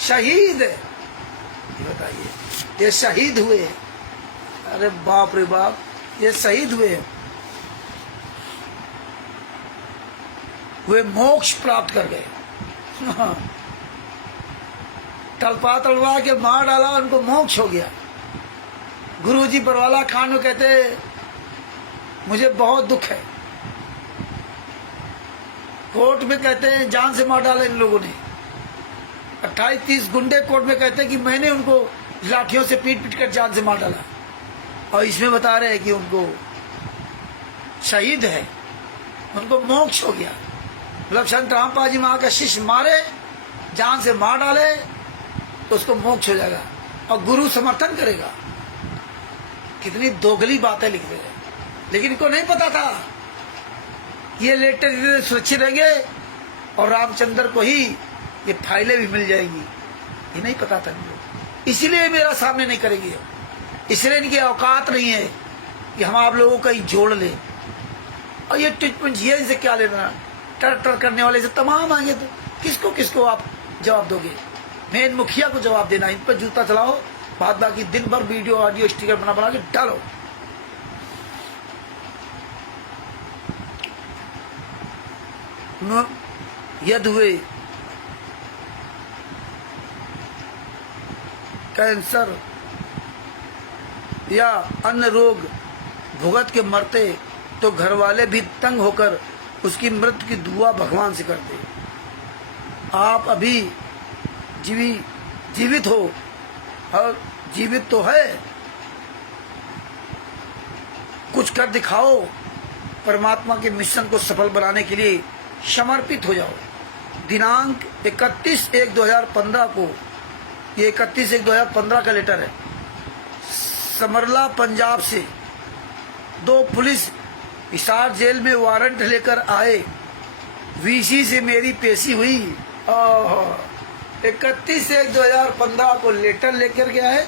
शहीद, ये बताइए ये शहीद हुए हैं। अरे बाप रे बाप, ये शहीद हुए हैं, वे मोक्ष प्राप्त कर गए। तलपा तलवा के मार डाला, उनको मोक्ष हो गया। गुरुजी बरवाला खान कहते मुझे बहुत दुख है, कोर्ट में कहते हैं जान से मार डाला इन लोगों ने। 28-30 गुंडे कोर्ट में कहते हैं कि मैंने उनको लाठियों से पीट पीट कर जान से मार डाला। और इसमें बता रहे हैं कि उनको शहीद है, उनको मोक्ष हो गया। मतलब संत रामपाल जी वहां का शिष्य मारे, जान से मार डाले तो उसको मोक्ष हो जाएगा और गुरु समर्थन करेगा। कितनी दोगली बातें लिख रहे हैं, लेकिन इनको नहीं पता था ये लेटर सुरक्षित रहेंगे और रामचंद्र को ही ये फाइलें भी मिल जाएंगी, ये नहीं पता था इनको। इसीलिए मेरा सामने नहीं करेंगे, इसलिए इनकी औकात नहीं है कि हम आप लोगों का ही जोड़ ले। और ये ट्रीटमेंट ये इनसे क्या लेना, टर करने वाले से तमाम आएंगे तो किसको किसको आप जवाब दोगे। मेन मुखिया को जवाब देना, इन पर जूता चलाओ, बाद बाकी दिन भर वीडियो ऑडियो स्टिकर बना के डालो। यदि हुए कैंसर या अन्य रोग भुगत के मरते तो घर वाले भी तंग होकर उसकी मृत्यु की दुआ भगवान से करते। आप अभी जीवित हो और जीवित तो है, कुछ कर दिखाओ, परमात्मा के मिशन को सफल बनाने के लिए समर्पित हो जाओ। दिनांक 31/1/2015 को, ये 31/1/2015 का लेटर है, समरला पंजाब से 2 पुलिस हिसार जेल में वारंट लेकर आए। वीसी से मेरी पेशी हुई। 31/1/2015 को लेटर लेकर गया है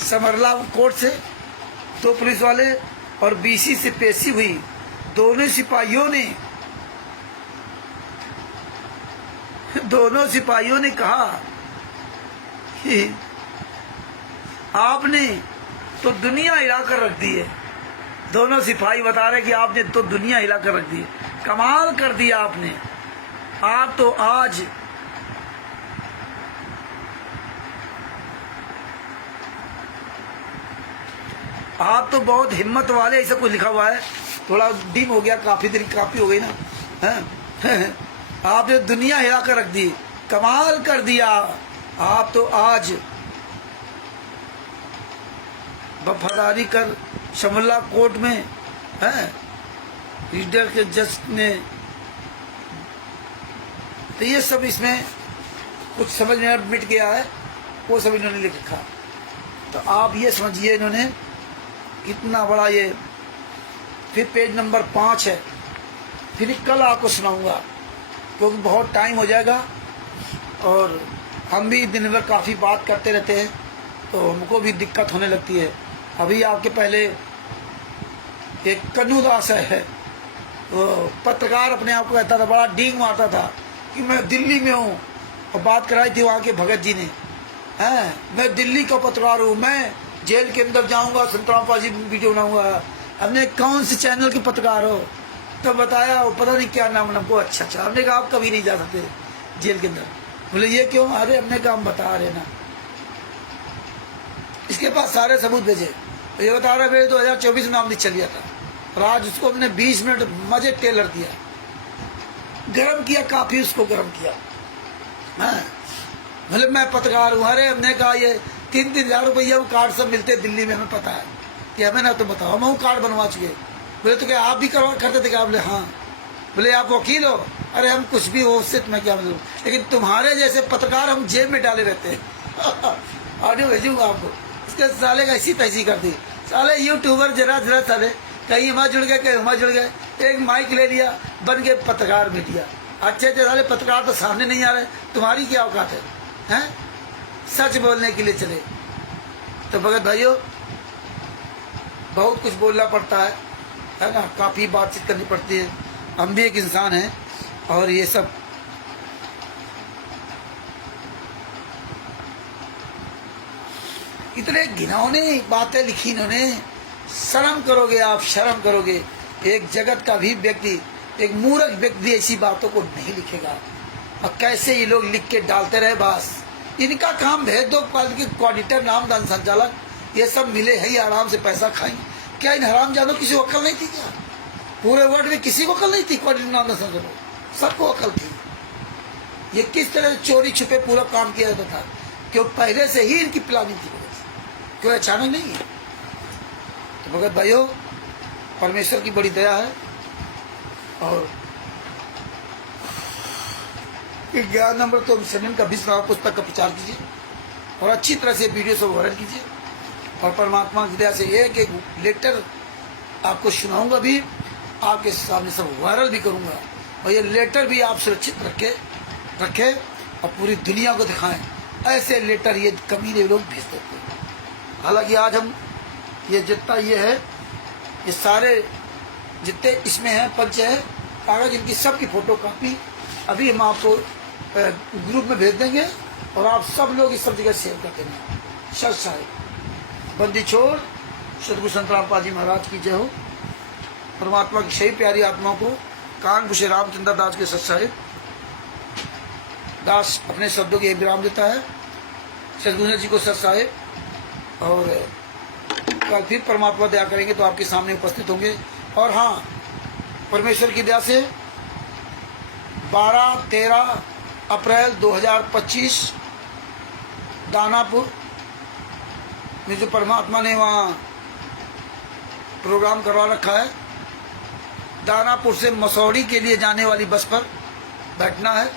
समरला कोर्ट से 2 पुलिस वाले, और बीसी से पेशी हुई। दोनों सिपाहियों ने कहा कि आपने तो दुनिया हिला कर रख दी है। दोनों सिपाही बता रहे कि आपने तो दुनिया हिला कर रख दी है, कमाल कर दिया आपने। आप तो आज बहुत हिम्मत वाले, ऐसा कुछ लिखा हुआ है, थोड़ा डिम हो गया, काफी देर काफी हो गई ना। आपने दुनिया हिला कर रख दी, कमाल कर दिया। आप तो आज वफादारी कर समरला कोर्ट में रीडर के जज ने, तो ये सब इसमें कुछ समझ में मिट गया है, वो सब इन्होंने लिख रखा। तो आप ये समझिए इन्होंने कितना बड़ा ये। फिर पेज नंबर 5 है, फिर कल आपको सुनाऊंगा क्योंकि बहुत टाइम हो जाएगा और हम भी दिन भर काफ़ी बात करते रहते हैं तो हमको भी दिक्कत होने लगती है। अभी आपके पहले एक कन्नू दास है, वो पत्रकार अपने आप को कहता था, बड़ा डींग मारता था कि मैं दिल्ली में हूँ, और बात कराई थी वहाँ के भगत जी ने, हैं मैं दिल्ली का पत्रकार हूँ, मैं जेल के अंदर जाऊँगा, संतराम पाजी वीडियो बनाऊँगा। हमने कौन से चैनल के पत्रकार हो? तो बताया वो पता नहीं क्या नाम हमको। अच्छा, हमने कहा आप कभी नहीं जा सकते जेल के अंदर। बोले ये क्यों? अरे हमने कहा हम बता रहे ना, इसके पास सारे सबूत भेजे। ये बता रहे मेरे 2024 में आमदी चल गया था, और आज उसको हमने 20 मिनट मजे टेलर दिया, गरम किया, काफी उसको गरम किया। हाँ बोले मैं पत्रकार हूँ। अरे हमने कहा ये 3-3 हजार रुपया वो कार्ड सब मिलते दिल्ली में, हमें पता है कि हमें ना तो बताओ, हम वो कार्ड बनवा चुके। बोले तो क्या आप भी करवा करते थे क्या? बोले हाँ। बोले आप वकील हो? अरे हम कुछ भी हो, उससे मैं क्या मतलब, लेकिन तुम्हारे जैसे पत्रकार हम जेब में डाले रहते हैं। ऑडियो भेजूंगा आपको, इसके साले का इसी तैसी कर दी। साले यूट्यूबर जरा साले कहीं वहाँ जुड़ गए, कहीं वहाँ जुड़ गए, एक माइक ले लिया, बन गए पत्रकार मीडिया। अच्छे साले पत्रकार तो सामने नहीं आ रहे, तुम्हारी क्या औकात है? हैं सच बोलने के लिए चले। तो भगत भाइयों बहुत कुछ बोलना पड़ता है ना, काफी बातचीत करनी पड़ती है, हम भी एक इंसान हैं। और ये सब इतने घिनौने बातें लिखी इन्होंने, शर्म करोगे आप, शर्म करोगे। एक जगत का भी व्यक्ति, एक मूर्ख व्यक्ति ऐसी बातों को नहीं लिखेगा। और कैसे ये लोग लिख के डालते रहे, बस इनका काम भेज दो ऑडिटर, नामदान संचालक, ये सब मिले है ही आराम से पैसा खाएंगे। क्या इन हराम जानो किसी को अकल नहीं थी क्या? पूरे वर्ल्ड में किसी को अकल नहीं थी? ऑडिटर, नामदान संचालक सबको अकल थी। ये किस तरह चोरी छुपे पूरा काम किया जाता था, क्यों पहले से ही इनकी प्लानिंग थी, क्यों अचानक नहीं है। तो भगत भाइयों परमेश्वर की बड़ी दया है, और ज्ञान नंबर तो सनिम का 20 पुस्तक का प्रचार कीजिए, और अच्छी तरह से वीडियो सब वायरल कीजिए, और परमात्मा की दया से एक एक लेटर आपको सुनाऊंगा भी, आपके सामने सब वायरल भी करूंगा। और ये लेटर भी आप सुरक्षित रखें और पूरी दुनिया को दिखाएं। ऐसे लेटर ये कमीने लोग भेज देते हैं। हालांकि आज हम ये जितना ये है, ये सारे जितने इसमें हैं पंच है कागज, इनकी सबकी फोटो कापी अभी हम आपको ग्रुप में भेज देंगे, और आप सब लोग इस सब जगह शेयर कर देना। सच साहिब बंदी छोड़ सदगुरु संतराम पाजी महाराज की जय हो। परमात्मा की सही प्यारी आत्माओं को कानपुर से रामचंद्र दास के सच साहिब दास अपने शब्दों के विराम देता है। सदगुरु जी को सच साहिब, और कल फिर परमात्मा दया करेंगे तो आपके सामने उपस्थित होंगे। और हाँ, परमेश्वर की दया से 12-13 अप्रैल 2025 दानापुर में जो परमात्मा ने वहाँ प्रोग्राम करवा रखा है, दानापुर से मसौड़ी के लिए जाने वाली बस पर बैठना है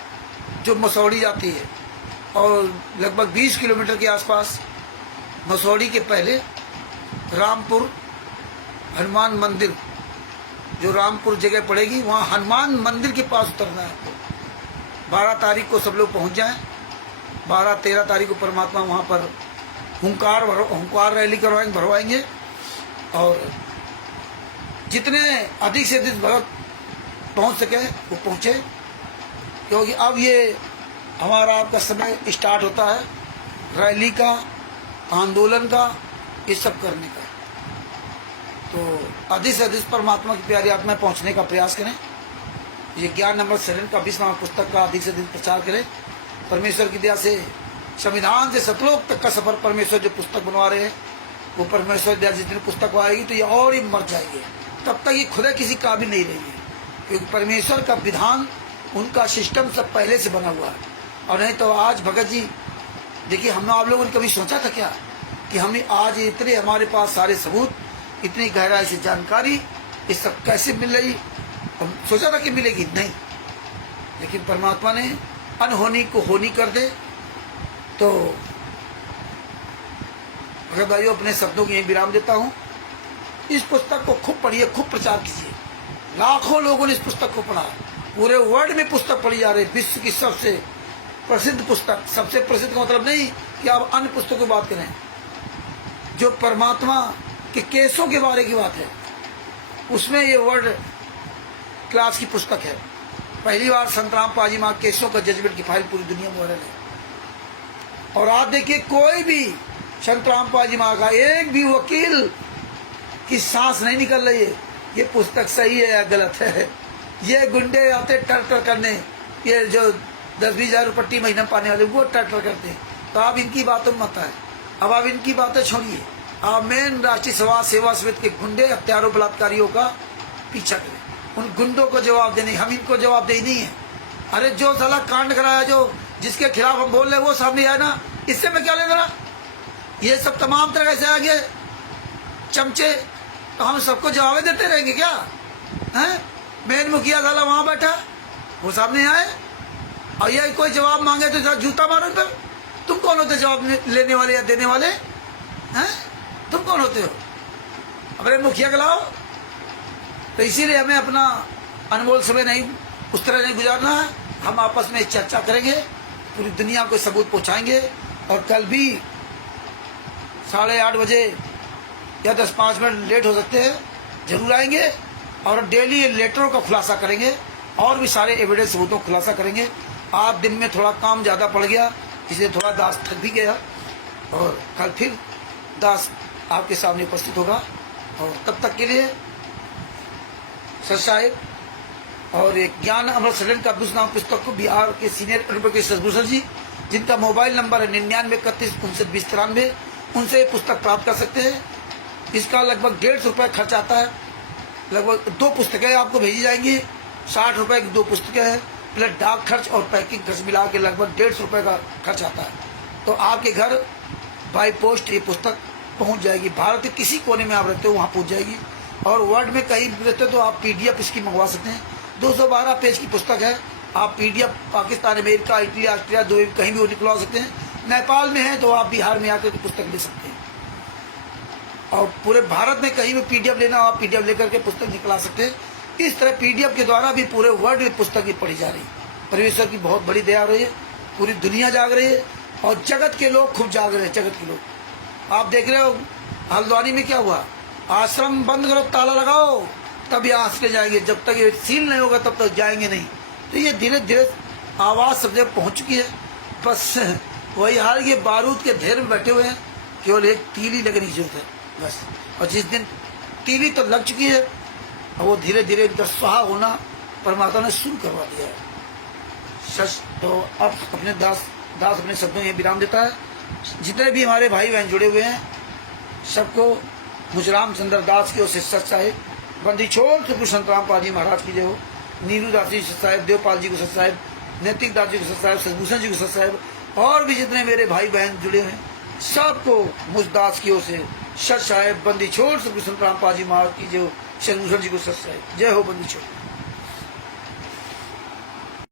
जो मसौड़ी जाती है, और लगभग 20 किलोमीटर के आसपास मसौड़ी के पहले रामपुर हनुमान मंदिर, जो रामपुर जगह पड़ेगी, वहाँ हनुमान मंदिर के पास उतरना है आपको। 12 तारीख को सब लोग पहुँच जाएं। 12-13 तारीख को परमात्मा वहाँ पर हुंकार रैली भरवाएंगे, और जितने अधिक से अधिक भक्त पहुँच सके वो पहुँचे, क्योंकि अब ये हमारा आपका समय स्टार्ट होता है रैली का, आंदोलन का, ये सब करने का। तो अधिक से अधिक परमात्मा की प्यारी आत्मा पहुंचने का प्रयास करें। ये ज्ञान नंबर 7 का 20वां पुस्तक का अधिक से अधिक प्रचार करें। परमेश्वर की दया से संविधान से सतलोक तक का सफर परमेश्वर जो पुस्तक बनवा रहे हैं, वो परमेश्वर की दया से जितनी पुस्तक आएगी तो ये और ही मर जाएगी, तब तक ये खुदा किसी काबिल नहीं रहेगी, क्योंकि परमेश्वर का विधान, उनका सिस्टम सब पहले से बना हुआ है। और नहीं तो आज भगत जी देखिए, हम आप लोगों ने कभी सोचा था क्या कि हमें आज इतने हमारे पास सारे सबूत, इतनी गहराई से जानकारी, ये सब कैसे मिल रही? हम सोचा था कि मिलेगी नहीं, लेकिन परमात्मा ने अनहोनी को होनी कर दे। तो अगर भाइयों अपने शब्दों की यही विराम देता हूँ। इस पुस्तक को खूब पढ़िए, खूब प्रचार कीजिए। लाखों लोगों ने इस पुस्तक को पढ़ा, पूरे वर्ल्ड में पुस्तक पढ़ी जा रही, विश्व की सबसे प्रसिद्ध पुस्तक। सबसे प्रसिद्ध का मतलब नहीं कि आप अन्य पुस्तकों की बात करें, जो परमात्मा कि केसों के बारे की बात है, उसमें ये वर्ल्ड क्लास की पुस्तक है। पहली बार संतराम पाजी माँ केसों का जजमेंट की फाइल पूरी दुनिया में वायरल है। और आप देखिए कोई भी संतराम पाजी माँ का एक भी वकील की सांस नहीं निकल रही है ये पुस्तक सही है या गलत है। ये गुंडे आते टर करने, ये जो 10-20 हज़ार पट्टी महीना पाने वाले वो टर करते हैं। तो आप इनकी बातों में मत आए, अब आप इनकी बातें छोड़िए, आप मेन राष्ट्रीय समाज सेवा समिति के गुंडे हत्यारों बलात्कारियों का पीछा करें। उन गुंडों को जवाब देने, हम इनको जवाब दे नहीं है। अरे जो साला कांड कराया, जो जिसके खिलाफ हम बोल रहे वो सामने आया ना, इससे मैं क्या लेना। ये सब तमाम तरह से आगे चमचे, तो हम सबको जवाब देते रहेंगे क्या हैं? मेन मुखिया साला वहां बैठा, वो सामने आए और ये कोई जवाब मांगे तो जूता मारो पर। तुम कौन होते जवाब लेने वाले या देने वाले हैं? तुम कौन होते हो? अपने मुखिया को लाओ। तो इसीलिए हमें अपना अनमोल समय नहीं उस तरह नहीं गुजारना है। हम आपस में चर्चा करेंगे, पूरी दुनिया को सबूत पहुंचाएंगे। और कल भी 8:30 बजे या 10-5 मिनट लेट हो सकते हैं, जरूर आएंगे और डेली लेटरों का खुलासा करेंगे और भी सारे एविडेंस सबूतों का खुलासा करेंगे। आज दिन में थोड़ा काम ज़्यादा पड़ गया, इसलिए थोड़ा दास थक भी गया और कल फिर दास आपके सामने उपस्थित होगा। और तब तक के लिए सर साहेब और एक ज्ञान अमृत सदन का नाम पुस्तक को बिहार के सीनियर एडवोकेट शशिभूषण जी, जिनका मोबाइल नंबर है 9931592093, उनसे पुस्तक प्राप्त कर सकते हैं। इसका लगभग 150 रुपये खर्च आता है। लगभग 2 पुस्तकें आपको भेजी जाएंगी, 60 रुपये की 2 पुस्तकें हैं, प्लस डाक खर्च और पैकिंग खर्च मिला के लगभग 150 रुपये का खर्च आता है। तो आपके घर बाई पोस्ट ये पुस्तक पहुंच जाएगी। भारत के किसी कोने में आप रहते हो वहाँ पहुंच जाएगी। और वर्ल्ड में कहीं रहते हो तो आप PDF इसकी मंगवा सकते हैं। 212 पेज की पुस्तक है। आप PDF Pakistan, America, Italy, Australia, Dubai कहीं भी वो निकलवा सकते हैं। नेपाल में है तो आप बिहार में आकर पुस्तक ले सकते हैं। और पूरे भारत में कहीं भी PDF लेना हो आप PDF लेकर के पुस्तक निकला सकते हैं। इस तरह PDF के द्वारा भी पूरे वर्ल्ड में पुस्तक ही पढ़ी जा रही है। परमेश्वर की बहुत बड़ी दया हो रही है, पूरी दुनिया जाग रही है और जगत के लोग खूब जाग रहे हैं। जगत के लोग आप देख रहे हो हल्द्वानी में क्या हुआ, आश्रम बंद करो, ताला लगाओ, तब ये आश्रय जाएंगे। जब तक ये सील नहीं होगा तब तक जाएंगे नहीं। तो ये धीरे धीरे आवाज़ सब जगह पहुँच चुकी है। बस वही हाल, ये बारूद के ढेर में बैठे हुए हैं, केवल एक तीली लगने की जरूरत है बस। और जिस दिन तीली तो लग चुकी है, वो धीरे धीरे इनका स्वाहा होना परमात्मा ने शुरू करवा दिया है। सच तो अब अपने दास अपने शब्दों में विराम देता है। जितने भी हमारे भाई बहन जुड़े हुए हैं सबको मुझ रामचंद्र दास की ओर से सच साहेब, बंदी छोड़ श्री संतराम पाजी महाराज की जय हो, नीरू दास जी सच साहेब, देवपाल जी को सच साहेब, नैतिक दास जी को सच साहेब, शशिभूषण जी को सच साहेब, और भी जितने मेरे भाई बहन जुड़े हैं सबको मुझ दास की ओर से सच साहेब, बंदी छोड़ श्री संतराम पाजी महाराज की जय हो, शशिभूषण जी को सच साहेब, जय हो बंदी छोड़।